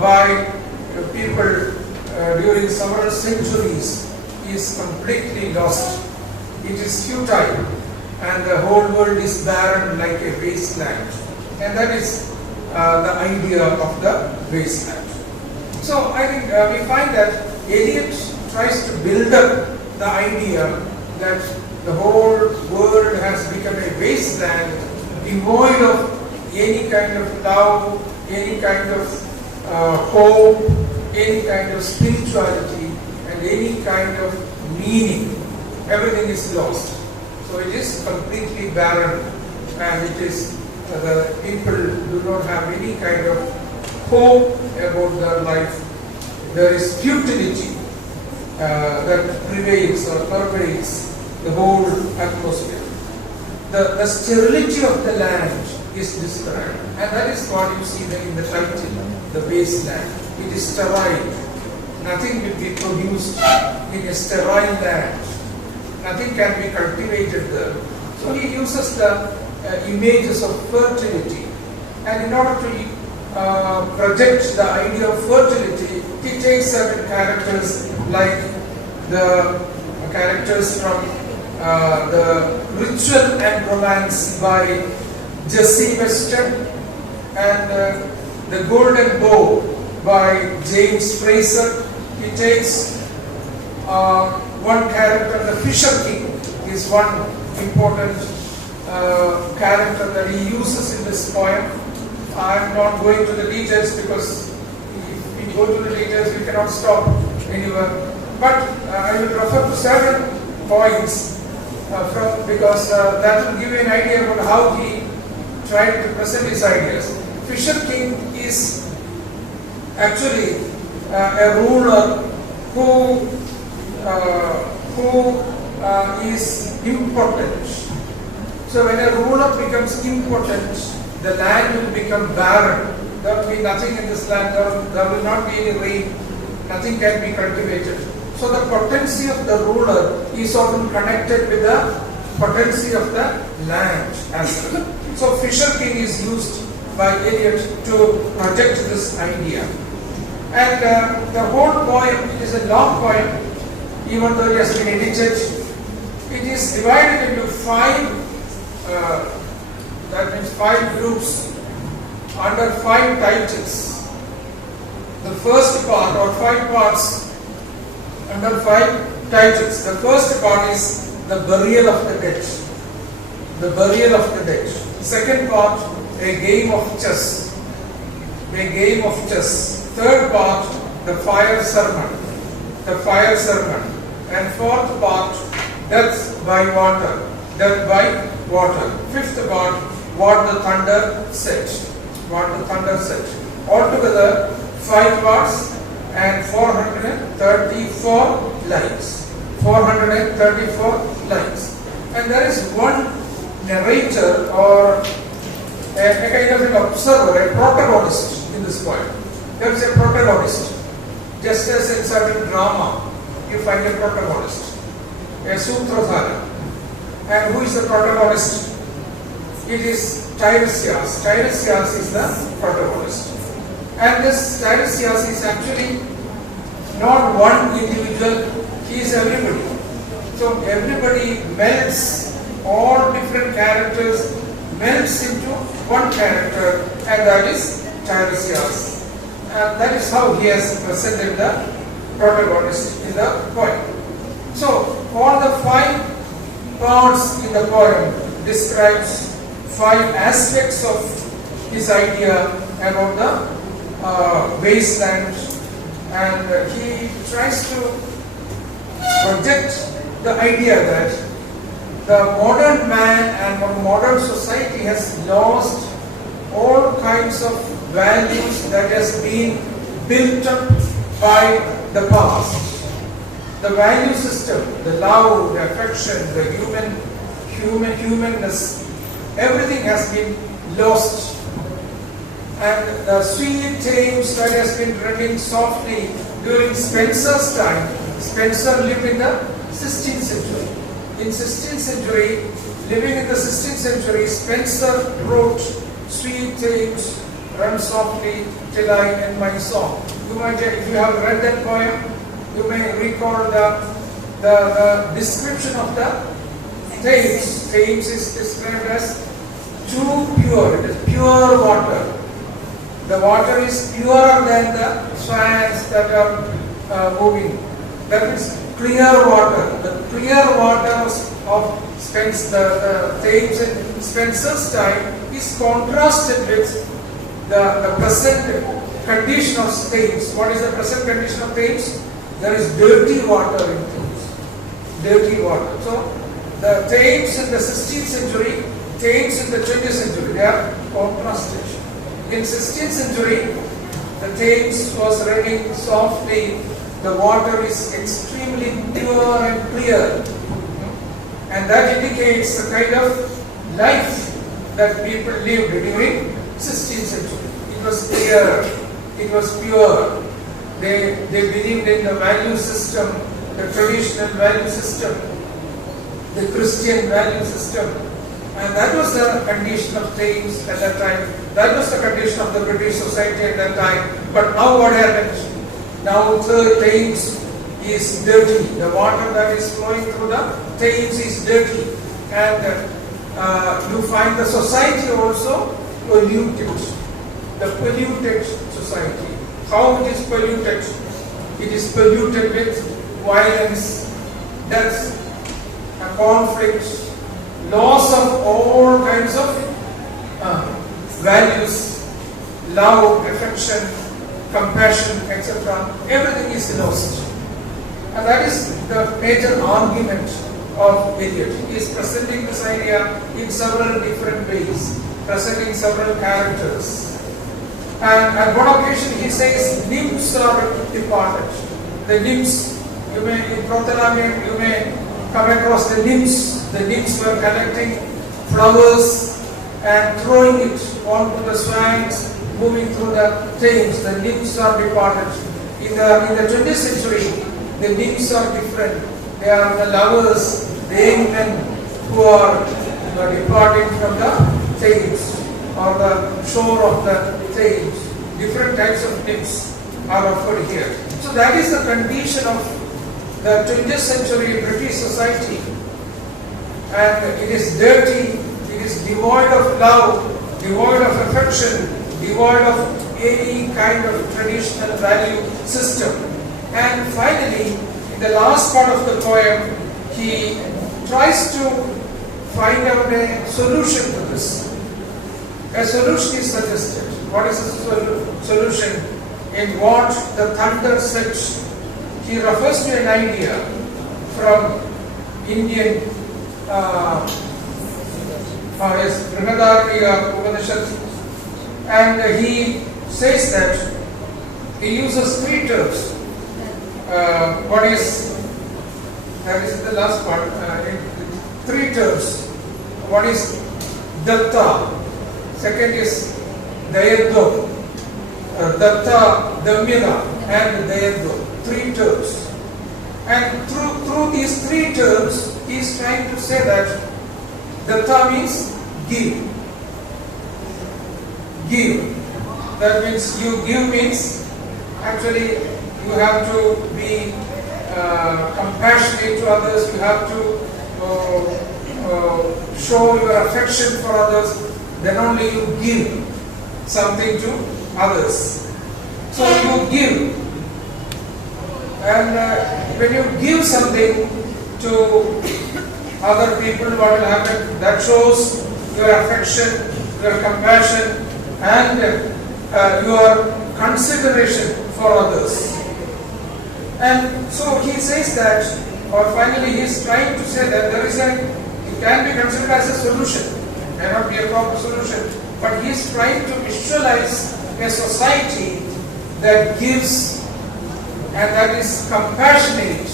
by people during several centuries is completely lost. It is futile, and the whole world is barren like a wasteland. And that is the idea of the wasteland. So I think we find that Eliot tries to build up the idea that the whole world has become a wasteland, devoid of any kind of love, any kind of hope, any kind of spirituality, and any kind of meaning. Everything is lost. So it is completely barren, and it is the people do not have any kind of hope about their life. There is futility that prevails or pervades the whole atmosphere. The sterility of the land is described, and that is what you see in the title, the wasteland. It is sterile. Nothing will be produced in a sterile land. Nothing can be cultivated there. So he uses the images of fertility, and in order to project the idea of fertility, he takes certain characters like the characters from the Ritual and Romance by Jessie Weston, and the Golden Bow by James Fraser. He takes one character, the Fisher King is one important character that he uses in this poem. I am not going to the details because if we go to the details we cannot stop anywhere. But I will refer to several points because that will give you an idea about how he tried to present his ideas. Fisher King is actually a ruler who is impotent. So when a ruler becomes impotent, the land will become barren. There will be nothing in this land, there will not be any rain, nothing can be cultivated. So the potency of the ruler is often connected with the potency of the land as well. So Fisher King is used by Eliot to project this idea. And the whole poem, it is a long poem, even though it has been edited. It is divided into five groups under 5 titles. The first part, or 5 parts under 5 titles. The first part is the burial of the dead. The burial of the dead. Second part, a game of chess. A game of chess. Third part, the fire sermon. The fire sermon. And fourth part, death by water. Death by water. Fifth part, what the thunder said. What the thunder said. Altogether, 5 parts and 434 lines. 434 lines. And there is one narrator or a kind of an observer, a protagonist in this poem. There is a protagonist. Just as in certain drama, you find a protagonist, a sutradhara. And who is the protagonist? It is Tiresias. Tiresias is the protagonist. And this Tiresias is actually not one individual, he is everybody. So everybody melts, all different characters melts into one character, and that is Tiresias. And that is how he has presented the protagonist in the poem. So all the 5 parts in the poem describes 5 aspects of his idea about the wasteland, and he tries to project the idea that the modern man and modern society has lost all kinds of values that has been built up by the past. The value system, the love, the affection, the humanness, everything has been lost. And the sweet tales that has been written softly during Spencer's time. Spencer lived in the 16th century. In 16th century, living in the 16th century, Spencer wrote sweet tales, run softly till I end my song. You might, if you have read that poem, you may recall the description of the tales. Tales is described as too pure. It is pure water. The water is purer than the swans that are moving. That is clear water. The clear water of the Thames in Spencer's time is contrasted with the present condition of Thames. What is the present condition of Thames? There is dirty water in Thames. Dirty water. So the Thames in the 16th century, Thames in the 20th century, they are contrasted. In 16th century, the Thames was running softly. The water is extremely pure and clear, and that indicates the kind of life that people lived during 16th century. It was clear, it was pure. They believed in the value system, the traditional value system, the Christian value system, and that was the condition of Thames at that time. That was the condition of the British society at that time. But now what happened? Now the Thames is dirty. The water that is flowing through the Thames is dirty. And you find the society also polluted. The polluted society. How it is polluted? It is polluted with violence, death, conflict, loss of all kinds of values, love, affection, compassion, etc. Everything is lost. And that is the major argument of Eliot. He is presenting this idea in several different ways, presenting several characters. And at one occasion he says nymphs are departed. The nymphs, in Prothalamium you may come across the nymphs. The nymphs were collecting flowers and throwing it on to the swans moving through the Thames. The nymphs are departed. In the 20th century, the nymphs are different. They are the lovers, the young men who are departing from the Thames or the shore of the Thames. Different types of nymphs are offered here. So that is the condition of the 20th century British society. And it is dirty, it is devoid of love, devoid of affection, devoid of any kind of traditional value system. And finally, in the last part of the poem, he tries to find out a solution to this. A solution is suggested. What is the solution? In what the thunder said, he refers to an idea from Indian and he says that he uses three terms. What is, that is the last part, three terms. One is Dept, second is Dayaddo, Dept, Damyada, and Dayaddo. Three terms. And through these three terms, he is trying to say that Dept means give. Give. That means you give means actually you have to be compassionate to others, you have to show your affection for others, then only you give something to others. So you give. And when you give something to other people, what will happen? That shows your affection, your compassion, and your consideration for others. And so he says that, or finally he is trying to say that there is it can be considered as a solution, may not be a proper solution, but he is trying to visualize a society that gives and that is compassionate,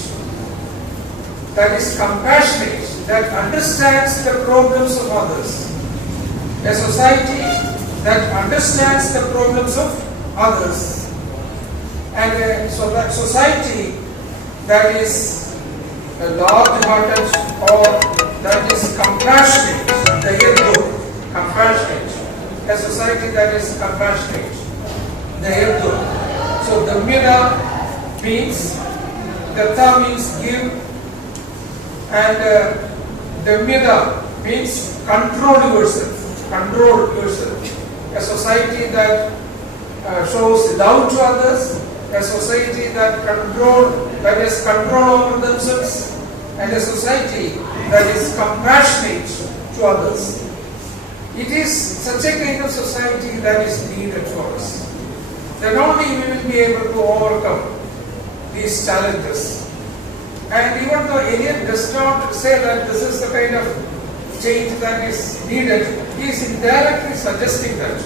that understands the problems of others. A society that understands the problems of others. And so that society that is large-hearted or that is compassionate, the Yeddo, compassionate. A society that is compassionate, the Yeddo. So the Damyada means, Dept means give, and Damyada means control yourself. Control yourself. A society that shows love to others, a society that has control over themselves, and a society that is compassionate to others. It is such a kind of society that is needed for us. Then only we will be able to overcome these challenges. And even though Eliot does not say that this is the kind of change that is needed, he is indirectly suggesting that.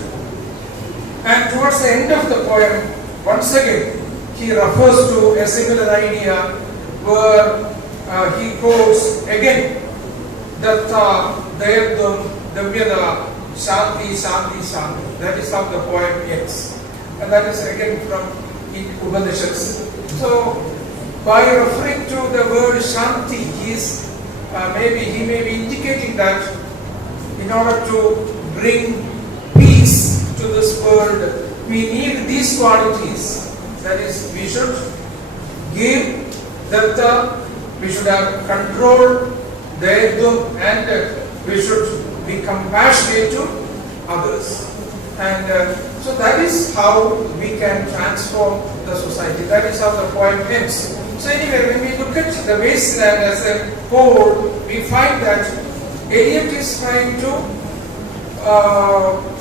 And towards the end of the poem, once again, he refers to a similar idea where he quotes again, Dept, Dayaddo, Damyada, Shanti, Shanti, Shanti. That is how the poem ends. And that is again from Upanishads. So, by referring to the word Shanti, he may be indicating that in order to bring peace to this world, we need these qualities. That is, we should give Dept, we should have control, Dayaddo, and we should be compassionate to others. And so that is how we can transform the society. That is how the poem ends. So anyway, when we look at the wasteland as a whole, we find that Eliot is trying to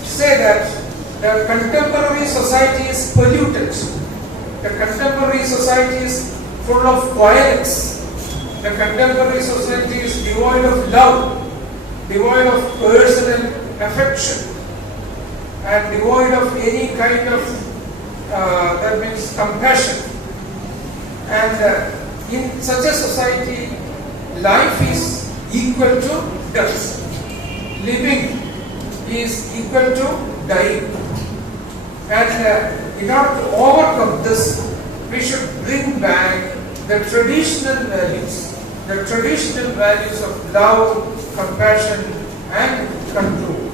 say that the contemporary society is polluted. The contemporary society is full of violence. The contemporary society is devoid of love, devoid of personal affection, and devoid of any kind of that means compassion. And in such a society, life is equal to death. Living is equal to dying. And in order to overcome this, we should bring back the traditional values of love, compassion, and control.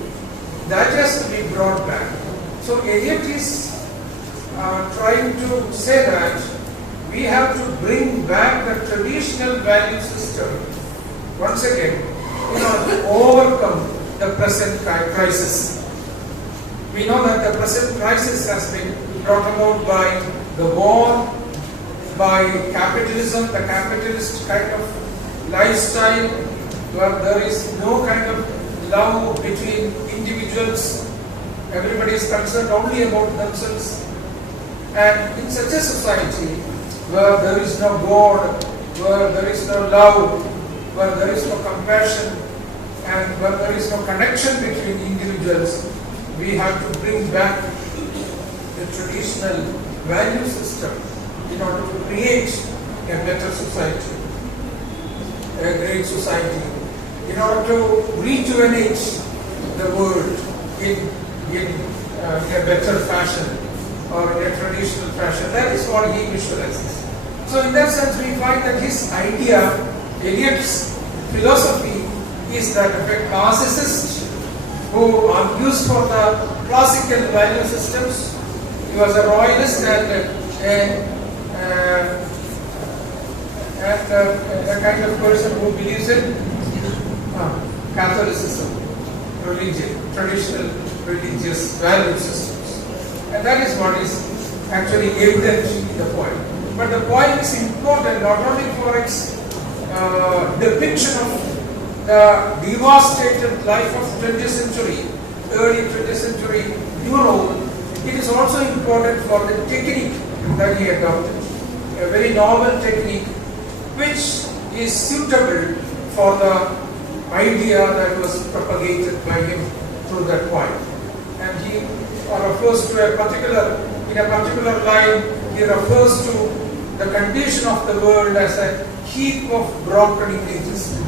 That has to be brought back. So Eliot is trying to say that we have to bring back the traditional value system once again in order to overcome the present crisis. We know that the present crisis has been brought about by the war, by capitalism, the capitalist kind of lifestyle where there is no kind of love between individuals. Everybody is concerned only about themselves. And in such a society where there is no God, where there is no love, where there is no compassion, and where there is no connection between individuals, we have to bring back the traditional value system in order to create a better society, a great society, in order to rejuvenate the world in a better fashion or in a traditional fashion. That is what he visualizes. So in that sense, we find that his idea, Eliot's philosophy, is that of a classicist who argues for the classical value systems. He was a royalist and a kind of person who believes in Catholicism, religion, traditional religious value systems. And that is what is actually evident in the poem. But the poem is important not only for its depiction of the devastated life of 20th century, early 20th century Europe, it is also important for the technique that he adopted, a very novel technique which is suitable for the idea that was propagated by him through that poem. And he refers to in a particular line, he refers to the condition of the world as a heap of broken images.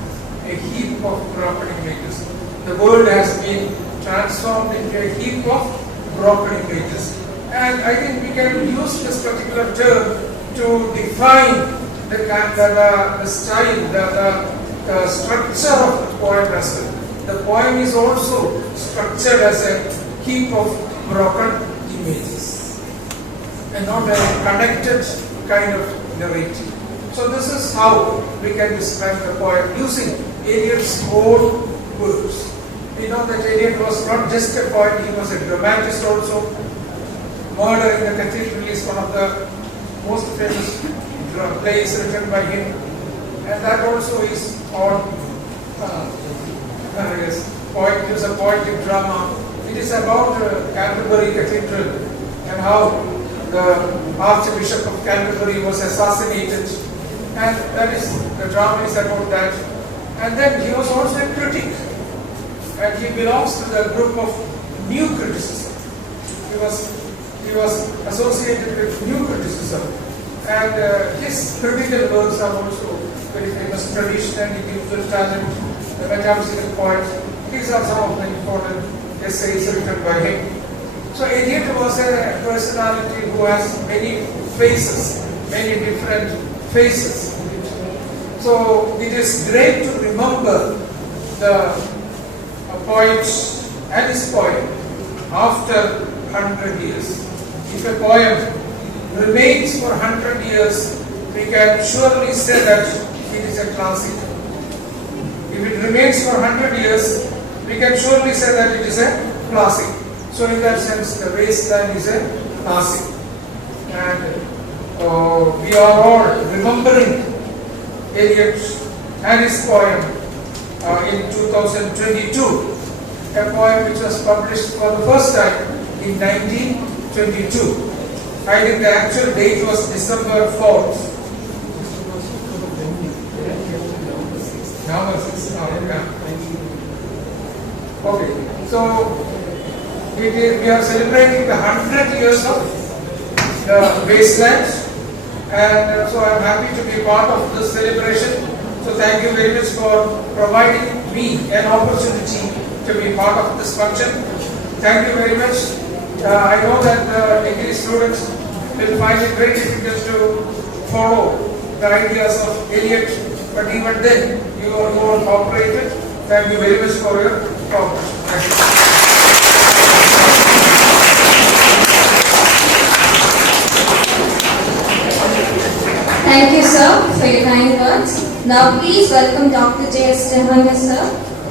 A heap of broken images. The world has been transformed into a heap of broken images. And I think we can use this particular term to define the style, the structure of the poem as well. The poem is also structured as a heap of broken images and not a connected kind of narrative. So this is how we can describe the poem using Eliot's own words. We know that Eliot was not just a poet, he was a dramatist also. Murder in the Cathedral is one of the most famous plays written by him. And that also is on it is a poetic drama. It is about Canterbury Cathedral and how the Archbishop of Canterbury was assassinated. And that is, the drama is about that. And then he was also a critic. And he belongs to the group of new criticism. He was associated with new criticism. And his critical works are also very famous. Tradition and Individual Talent, the Metaphysical Poet. These are some of the important essays written by him. So Eliot was a personality who has many faces, many different faces. So it is great to remember the poet and his poem after 100 years. If a poem remains for 100 years, we can surely say that it is a classic. If it remains for 100 years, we can surely say that it is a classic. So in that sense, The Wasteland is a classic. And we are all remembering Eliot and his poem in 2022, a poem which was published for the first time in 1922. I think the actual date was December 4th. November 6th. Okay, so we are celebrating the 100 years of The Wasteland, and so I am happy to be part of this celebration. So thank you very much for providing me an opportunity to be part of this function. Thank you very much. I know that degree students will find it very difficult to follow the ideas of Eliot, but even then you are more cooperated. Thank you very much for your cooperation. Thank you. Thank you, sir, for your kind words. Now, please welcome Dr. J.S. Centennial, sir,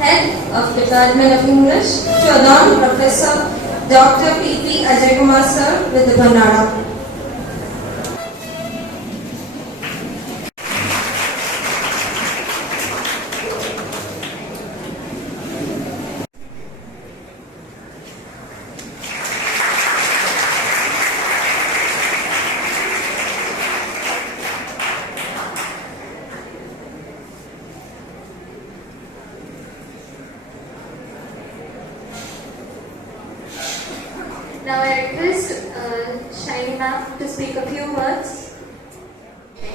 Head of Department of English, to adorn Professor Dr. P.P. Ajay Kumar, sir, with the Bannada. Now I request Shiny ma'am to speak a few words.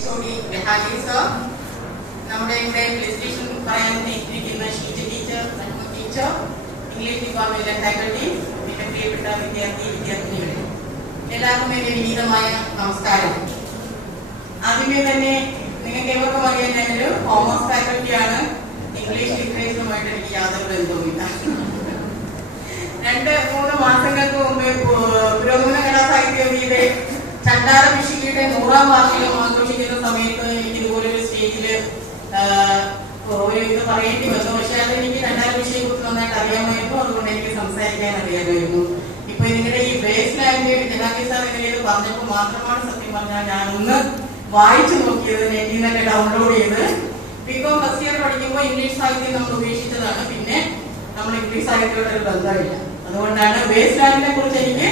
HOD Behali sir, നമ്മുടെ ഇവിടെ പ്ലേസ്റ്റേഷൻ പറയാൻ ഇരിക്കുന്ന ഷീറ്റ് teacher, teacher, English ഡിപ്പാർട്ട്മെന്റിലെ faculty, പിന്നെ പ്രിയപ്പെട്ട വിദ്യാർത്ഥിനികളെ, എല്ലാവർക്കും എൻ്റെ വിനീതമായ നമസ്കാരം. ആദ്യമേ തന്നെ നിങ്ങൾക്ക് ഏവർക്കും അറിയാൻ ഞാനൊരു കോമേഴ്സ് ഫാക്കൽറ്റിയാണ്. ഇംഗ്ലീഷ് ലിറ്ററേച്ചറുമായിട്ട് എനിക്ക് യാതൊരു ബന്ധവുമില്ല. 2-3 മാസങ്ങൾക്ക് മുമ്പ് പുരോഗമന കലാസാഹിത്യവേദിയുടെ ചണ്ടാര വിഷുവിയുടെ 100ാം വാർഷികം ആഘോഷിക്കുന്ന സമയത്ത് എനിക്ക് ഇതുപോലൊരു സ്റ്റേജിൽ ഒരു ഇത് പറയേണ്ടി വന്നു. പക്ഷെ അതെനിക്ക് ചണ്ടാര വിഷയെ കുറിച്ച് നന്നായിട്ട് അറിയാമായിരുന്നു, അതുകൊണ്ട് എനിക്ക് സംസാരിക്കാൻ അറിയാമായിരുന്നു. ഇപ്പൊ നിങ്ങളുടെ ഈ ബേസ് ലാംഗ്വേജ് ജനാക്കി സാർ ഇതിലേക്ക് പറഞ്ഞപ്പോൾ മാത്രമാണ് സത്യം പറഞ്ഞാൽ ഞാനൊന്ന് വായിച്ചു നോക്കിയത്, നെറ്റിൽ നിന്നൊക്കെ ഡൗൺലോഡ് ചെയ്ത്. ബികോം ഫസ്റ്റ് ഇയർ പഠിക്കുമ്പോൾ ഇംഗ്ലീഷ് സാഹിത്യം നമ്മൾ ഉപേക്ഷിച്ചതാണ്. പിന്നെ നമ്മൾ ഇംഗ്ലീഷ് സാഹിത്യത്തോടൊരു ബന്ധമില്ല. അതുകൊണ്ടാണ് ബേസ് ലാംഗ്വേജിനെ കുറിച്ച് എനിക്ക്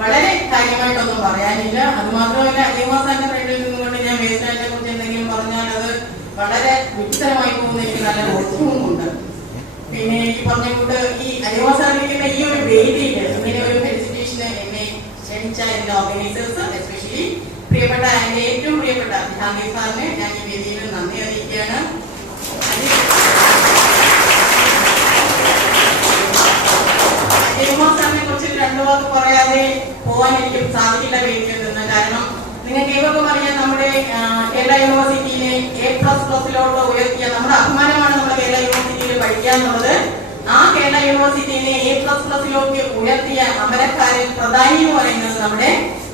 വളരെ കാര്യമായിട്ടൊന്നും പറയാനില്ല. അതുമാത്രമല്ല, അജയമാസാന്റെ ഫ്രണ്ടിൽ നിന്നുകൊണ്ട് ഞാൻ ബേസ് ലാംഗ്വേജിനെ കുറിച്ച് എന്തെങ്കിലും പറഞ്ഞാൽ അത് വളരെ വിചിത്രമായി പോകുന്ന എനിക്ക് നല്ല ബോധ്യവുമുണ്ട്. പിന്നെ ഈ പറഞ്ഞുകൊണ്ട് ഈ അജയമാസാനിരിക്കുന്ന ഈ ഒരു വേദിയിൽ ഇങ്ങനെ ഒരു ഫെലിസിറ്റേഷന് എന്നെ ക്ഷണിച്ച എന്റെ ഓർഗനൈസേഴ്സ്, എസ്പെഷ്യലി പ്രിയപ്പെട്ട എന്റെ ഏറ്റവും പ്രിയപ്പെട്ട ജാങ്കി സാറിന് ഞാൻ ഈ വേദിയിൽ നന്ദി അറിയിക്കുകയാണ്. സാറിനെ കുറിച്ച് 2 വാക്ക് പറയാതെ പോകാൻ എനിക്ക് സാധിക്കില്ല വേദിയിൽ നിന്ന്. കാരണം നിങ്ങൾക്ക് ഏവർക്കും അറിയാം, നമ്മുടെ കേരള യൂണിവേഴ്സിറ്റിയിലെ A++ ഉയർത്തിയ നമ്മുടെ അഭിമാനമാണ് നമ്മുടെ കേരള യൂണിവേഴ്സിറ്റിയിൽ പഠിക്കുക എന്നുള്ളത്. ആ കേരള യൂണിവേഴ്സിറ്റിയിലെ A++ ഉയർത്തിയ അമരക്കാരിൽ പ്രധാനി എന്ന് പറയുന്നത് നമ്മുടെ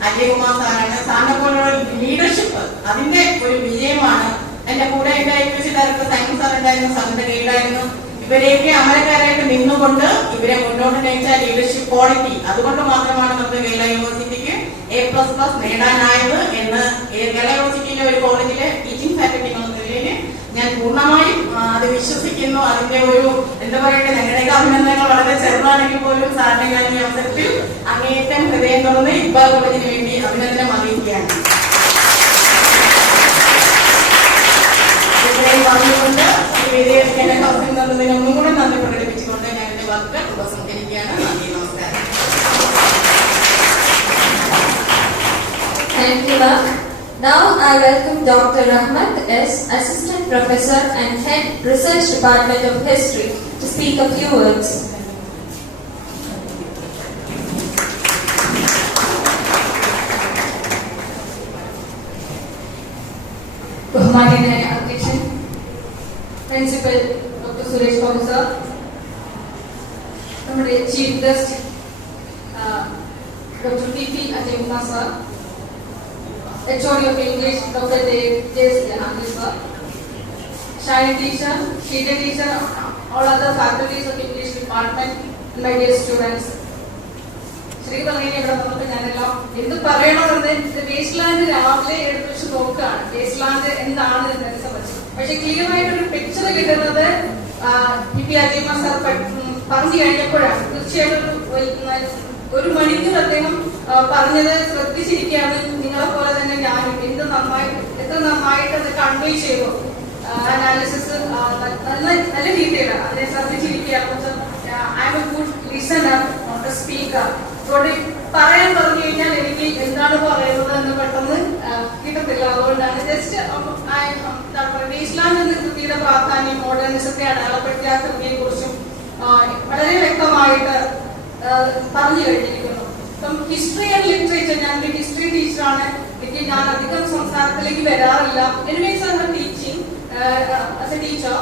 അജയകുമാർ സാറാണ്. സാറിനെ പോലുള്ള ലീഡർഷിപ്പ് അതിന്റെ ഒരു വിജയമാണ്. എന്റെ കൂടെ എന്റെ IQC ഡയറക്ടർ സൈമൺ സാർ ഉണ്ടായിരുന്നു, സാറിന്റെ ലീഡായിരുന്നു. ഇവരെയൊക്കെ അമരക്കാരായിട്ട് നിന്നുകൊണ്ട് ഇവരെ മുന്നോട്ട് നയിച്ച ലീഡർഷിപ്പ് ക്വാളിറ്റി, അതുകൊണ്ട് മാത്രമാണ് നമുക്ക് കേരള യൂണിവേഴ്സിറ്റിക്ക് A++ നേടാനായത് എന്ന് കേരള യൂണിവേഴ്സിറ്റിയിലെ ഒരു കോളേജിലെ ടീച്ചിങ് ഫാക്കൽറ്റി എന്ന നിലയിൽ ഞാൻ പൂർണ്ണമായും അത് വിശ്വസിക്കുന്നു. അതിന്റെ ഒരു എന്താ പറയട്ടെ, ഞങ്ങളുടെയൊക്കെ അഭിനന്ദനങ്ങൾ വളരെ ചെറുതാണെങ്കിൽ പോലും സാറിനെ ഞാൻ ഈ അവസരത്തിൽ അങ്ങേയറ്റം ഹൃദയം തുറന്ന് ഇക്ബാൽ കോളേജിന് വേണ്ടി അഭിനന്ദനം അറിയിക്കുകയാണ്. പറഞ്ഞുകൊണ്ട് എന്റെ കൗൺസിൽ നടന്നതിന് ഒന്നും കൂടെ നന്ദി പ്രകടിപ്പിച്ചുകൊണ്ട് ഞാൻ എന്റെ വാക്കുകൾ ഉപസംഹരിക്കുകയാണ്. നന്ദി, നമസ്കാരം. Thank you, ma'am. Now I welcome Dr. Rahmat S., Assistant Professor and Head Research Department of History, to speak a few words. ബഹുമാന്യനായ അധ്യക്ഷൻ principal doctor Suresh Babu sir, നമ്മുടെ chief guest doctor P.P. Ajay Kumar sir, HOD of English Dr. J.S. Centennial sir, Shiny teacher, senior teacher, all other faculties of English department, my dear students. Shri പറഞ്ഞ ഇവിടെ വന്നപ്പോൾ ഞാനെല്ലാം എന്ത് പറയണമെന്ന് waste land രാവിലെ എടുത്ത് വെച്ച് നോക്കുകയാണ്. വേസ്റ്റ് ലാൻഡ് എന്താണ് എന്നതിനെ സംബന്ധിച്ച് പക്ഷെ ക്ലിയർ ആയിട്ടൊരു പിക്ചർ കിട്ടുന്നത് P.P. Ajay Kumar sir പറഞ്ഞു കഴിഞ്ഞപ്പോഴാണ്. തീർച്ചയായിട്ടും ഒരു മണിക്കൂർ അദ്ദേഹം പറഞ്ഞത് ശ്രദ്ധിച്ചിരിക്കുകയാണ്. നിങ്ങളെ പോലെ തന്നെ ഞാനും എത്ര നന്നായിട്ട് അത് കൺവേ ചെയ്തു. അനാലിസിസ് നല്ല രീതിയിലാണ് അതിനെ ശ്രദ്ധിച്ചിരിക്കുകയാണ്. I'm a good listener, not a speaker. അതുകൊണ്ട് പറയാൻ പറഞ്ഞു കഴിഞ്ഞാൽ എനിക്ക് എന്താണ് പറയുന്നത് എന്ന് പെട്ടെന്ന് കിട്ടത്തില്ല. അതുകൊണ്ടാണ് ജസ്റ്റ് ഇസ്ലാം എന്ന കൃതിയുടെ പ്രാധാന്യം, മോഡേണിസത്തെ അടയാളപ്പെടുത്തിയ ആ കൃതിയെ കുറിച്ചും വളരെ വ്യക്തമായിട്ട് പറഞ്ഞു കഴിഞ്ഞിരിക്കുന്നു. ഇപ്പം ഹിസ്റ്ററി ആൻഡ് ലിറ്ററേച്ചർ, ഞാനൊരു ഹിസ്റ്ററി ടീച്ചറാണ്. ഞാൻ അധികം സംസ്ഥാനത്തിലേക്ക് വരാറില്ല. Anyways I am teaching as a teacher.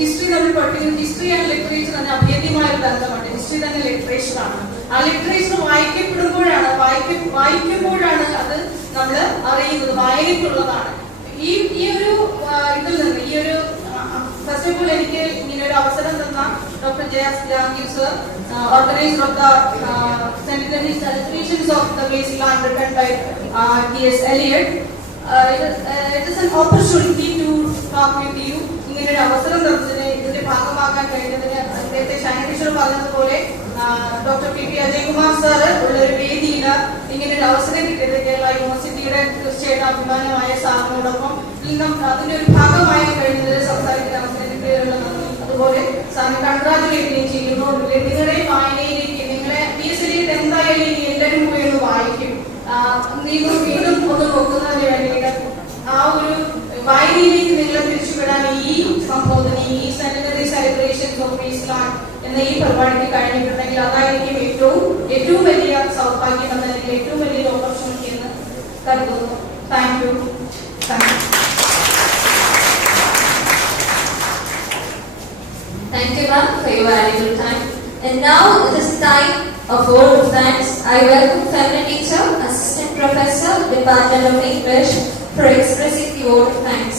History നമ്മൾ പഠിക്കുന്നത് ഹിസ്റ്ററി ആൻഡ് ലിറ്ററേച്ചർ തന്നെ അഭേദ്യമായ ഒരു ബന്ധമുണ്ട്. ഹിസ്റ്ററി തന്നെ ലിറ്ററേച്ചർ ആണ്. ആ ലിറ്ററേച്ചർ വായിക്കപ്പെടുമ്പോഴാണ് അത് നമ്മൾ അറിയുന്നത്, വായനയ്ക്കുള്ളതാണ്. ഈ ഒരു ഇതിൽ നിന്ന് ഈ ഒരു ഫസ്റ്റ് ഓഫ് ഓൾ എനിക്ക് ഇങ്ങനെ ഒരു അവസരം തന്ന doctor Jayas sir, organiser of the Centennial celebrations of the wasteland written by T.S. Eliot. It is an opportunity to talk with you. ഇങ്ങനെ ഒരു അവസരം തന്നതിന്, ഇതിന്റെ ഭാഗമാകാൻ കഴിഞ്ഞതിന്, നേരത്തെ ഷൈന ടീച്ചർ പറഞ്ഞതുപോലെ ഡോക്ടർ പി അജയ്കുമാർ സാറ് ഉള്ളൊരു വേദിയിൽ ഇങ്ങനെ ഒരു അവസരം കിട്ടിയത് കേരള യൂണിവേഴ്സിറ്റിയുടെ തീർച്ചയായിട്ടും അഭിമാനമായ സാറിനോടൊപ്പം ഇന്നും അതിന്റെ ഒരു ഭാഗമായി കഴിഞ്ഞത് സംസാരിക്കുന്ന അവസരം കിട്ടിയതിനുള്ള നന്ദി. അതുപോലെ സാറിന് കൺഗ്രാജുലേറ്റ് ചെയ്യുന്നു. നിങ്ങളുടെ വായനയിലേക്ക് നിങ്ങളെ TS Eliot എന്തായാലും ഇനി എല്ലാവരും പോയി ഒന്ന് വായിക്കും. വീണ്ടും ഒന്ന് നോക്കുന്നതിന് വേണ്ടിയിട്ട് ആ ഒരു വായനയിലേക്ക് നിങ്ങളെ തിരിച്ചുവിടാൻ ഈ സംബോധന, ഈ സെന്റനറി സെലിബ്രേഷൻസ് ഓഫ് വേസ്റ്റ്ലാൻഡ് എന്ന ഈ പരിപാടിക്ക് കഴിഞ്ഞിട്ടുണ്ടെങ്കിൽ അതായിരിക്കും ഏറ്റവും വലിയ സൗഭാഗ്യം എന്നതിൽ ഏറ്റവും വലിയ ഓപ്പർച്യൂണിറ്റി എന്ന് കരുതുന്നു. Thank you. Thank you, ma'am, for your valuable time. And now it is time of word of thanks. I welcome feminine teacher, assistant professor, Department of English, for expressing the word of thanks.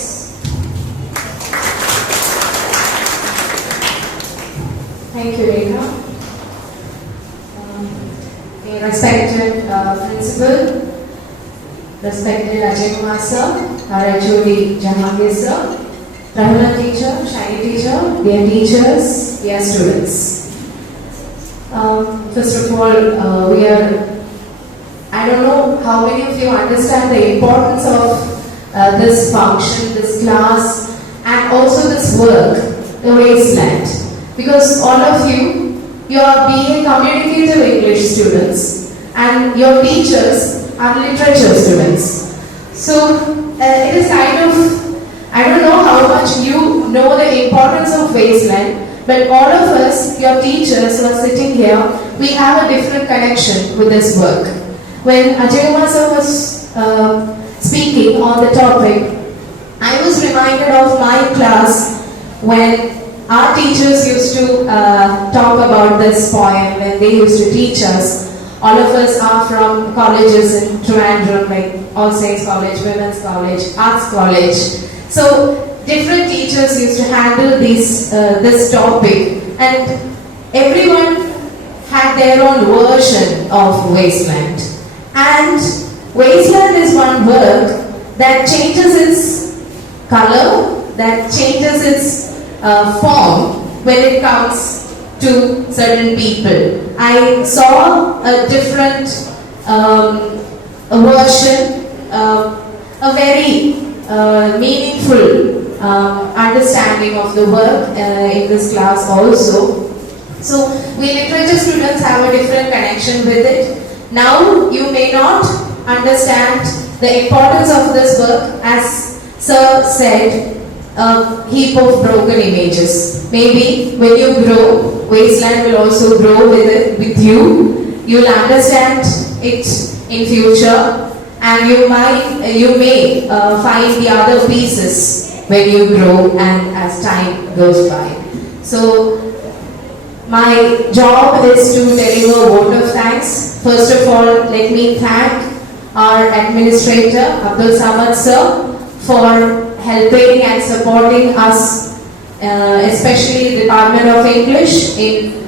Thank you, Rekha. Respected principal, respected Ajay Kumar sir, our HOD Jahangir sir, Rahula teacher, Shiny teacher, dear teachers, dear students. First of all, I don't know how many of you understand the importance of this function, this class, and also this work, the wasteland. Because all of you are being communicative English students, and your teachers are literature students. So it is kind of, I don't know how much you know the importance of wasteland, but all of us, your teachers who are sitting here, we have a different connection with this work. When Ajay Kumar sir was speaking on the topic, I was reminded of my class when our teachers used to talk about this poem when they used to teach us. All of us are from colleges in Trivandrum, like All Saints College, Women's College, Arts College. So different teachers used to handle this topic, and everyone had their own version of wasteland. And wasteland is one work that changes its color, that changes its form when it comes to certain people. I saw a different version, a very meaningful understanding of the work in this class also. So we literature students have a different connection with it. Now you may not understand the importance of this work. As Sir said, a heap of broken images. Maybe when you grow, wasteland will also grow with you. You'll understand it in future, and you may find the other pieces when you grow and as time goes by. So my job is to deliver a vote of thanks. First of all, let me thank our administrator Abdul Samad sir for helping and supporting us, especially the Department of English, in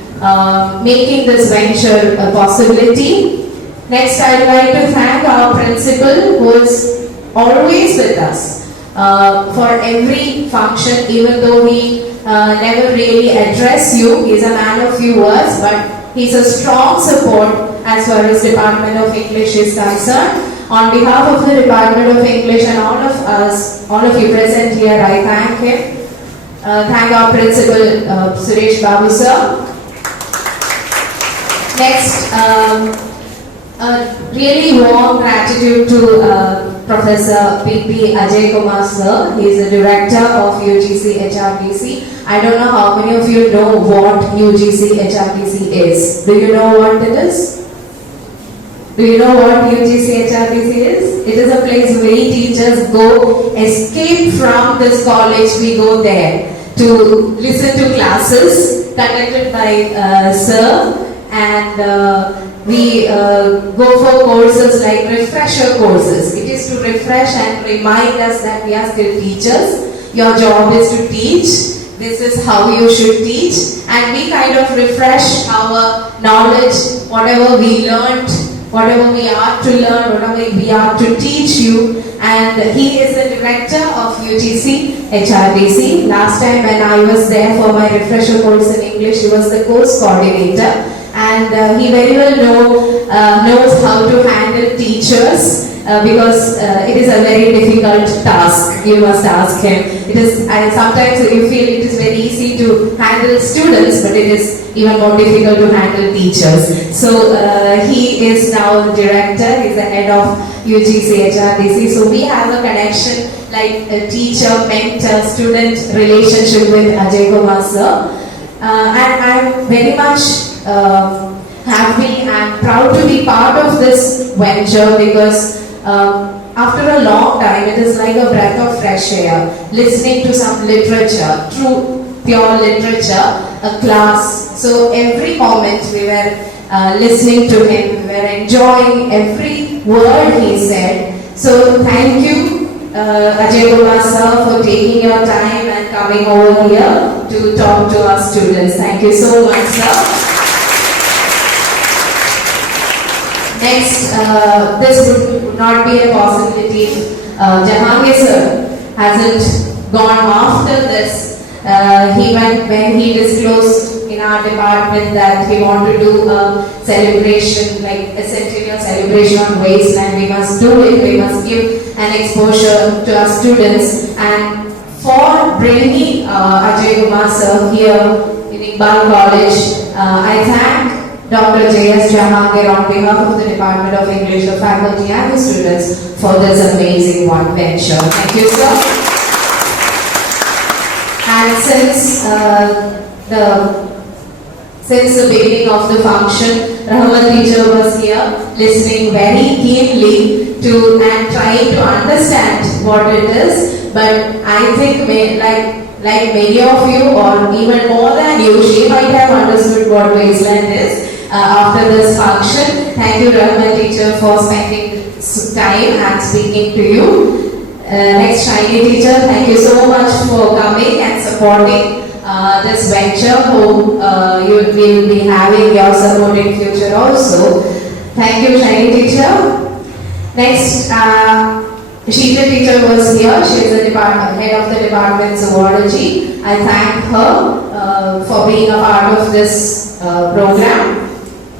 making this venture a possibility. Next, I would like to thank our principal, who is always with us for every function, even though he never really address you. He's a man of few words, but he's a strong support as far as Department of English is concerned. On behalf of the Department of English and all of us, all of you present here, I thank him. Thank our principal, Suresh Babu sir. Next, a really warm gratitude to Professor P.P. Ajay Kumar sir. He is the director of UGC HRDC. I don't know how many of you know what UGC HRDC is. Do you know what it is? Do you know what UGC HRDC is? It is a place where teachers go, escape from this college, we go there to listen to classes conducted by sir, and we go for courses like refresher courses. It is to refresh and remind us that we are still teachers. Your job is to teach. This is how you should teach, and we kind of refresh our knowledge, whatever we learned, whatever we are to learn, whatever we are to teach you. And he is the director of UGC HRDC. Last time when I was there for my refresher course in English, he was the course coordinator, and he very well knows how to handle teachers. Because it is a very difficult task, you must ask him. It is, and sometimes you feel it is very easy to handle students, but it is even more difficult to handle teachers. So he is now the director, he is the head of UGC HRDC. So we have a connection like a teacher-mentor student relationship with Ajay Kumar sir. And I am very much happy and proud to be part of this venture, because after a long time, it is like a breath of fresh air, listening to some literature, true pure literature, a class. So every moment we were listening to him, we were enjoying every word he said. So thank you, Ajay Kumar sir, for taking your time and coming over here to talk to our students. Thank you so much, sir. Next, this would not be a possibility if Jahangir sir hasn't gone after this. When he disclosed in our department that he wanted to do a celebration, like a Centennial celebration on wasteland, we must do it, we must give an exposure to our students. And for bringing Ajay Kumar sir here in IQBAL College, I thank Dr. J.S. Jahangir on behalf of the Department of English, the faculty and the students for this amazing one venture. Thank you, sir. And since the beginning of the function, Rahmat teacher was here listening very keenly to and trying to understand what it is. But I think like many of you, or even more than you, she might have understood what wasteland is after this function. Thank you, Rahmat teacher, for spending time and speaking to you. Next, Shiny teacher, thank you so much for coming and supporting this venture. Hope you will be having your support in future also. Thank you, Shiny teacher. Next, Sheila teacher was here. She is the head of the department zoology. I thank her for being a part of this program.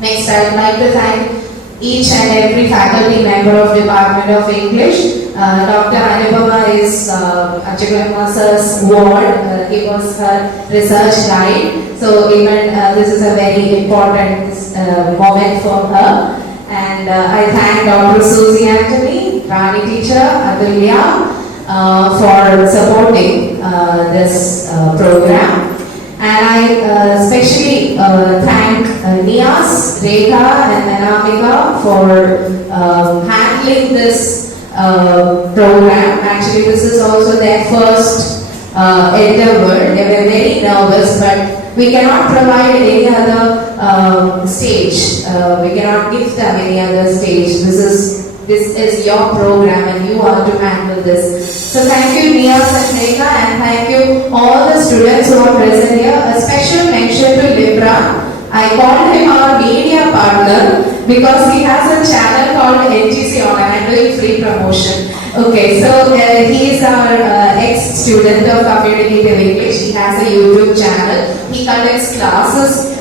Next, I would like to thank each and every faculty member of Department of English. Dr. Anupama is Ajay Kumar sir's ward. He was her research guide. So even this is a very important moment for her. And I thank Dr. Susie Anthony, Rani teacher, Atulya, for supporting this program. And I especially thank Nias, Rekha and Manamika for handling this program. Actually, this is also their first endeavor. They were very nervous, but we cannot provide any other stage. We cannot give them any other stage. This is your program and you are to handle this. So thank you Nias and Rekha, and thank you all the students who are present here. A special mention to Libra. I called him our media partner because he has a channel called NGC on, and I'm doing free promotion. Okay, so he is our ex-student of communicative English. He has a YouTube channel. He conducts classes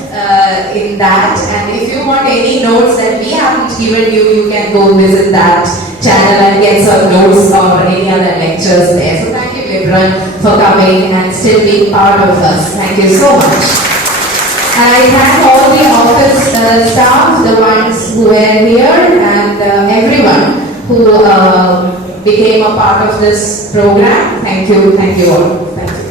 in that, and if you want any notes that we haven't given you, you can go visit that channel and get some notes or any other lectures there. So thank you Libran for coming and still being part of us. Thank you so much. And I thank all the office staff, the ones who were here, and everyone who became a part of this program. Thank you all. Thank you.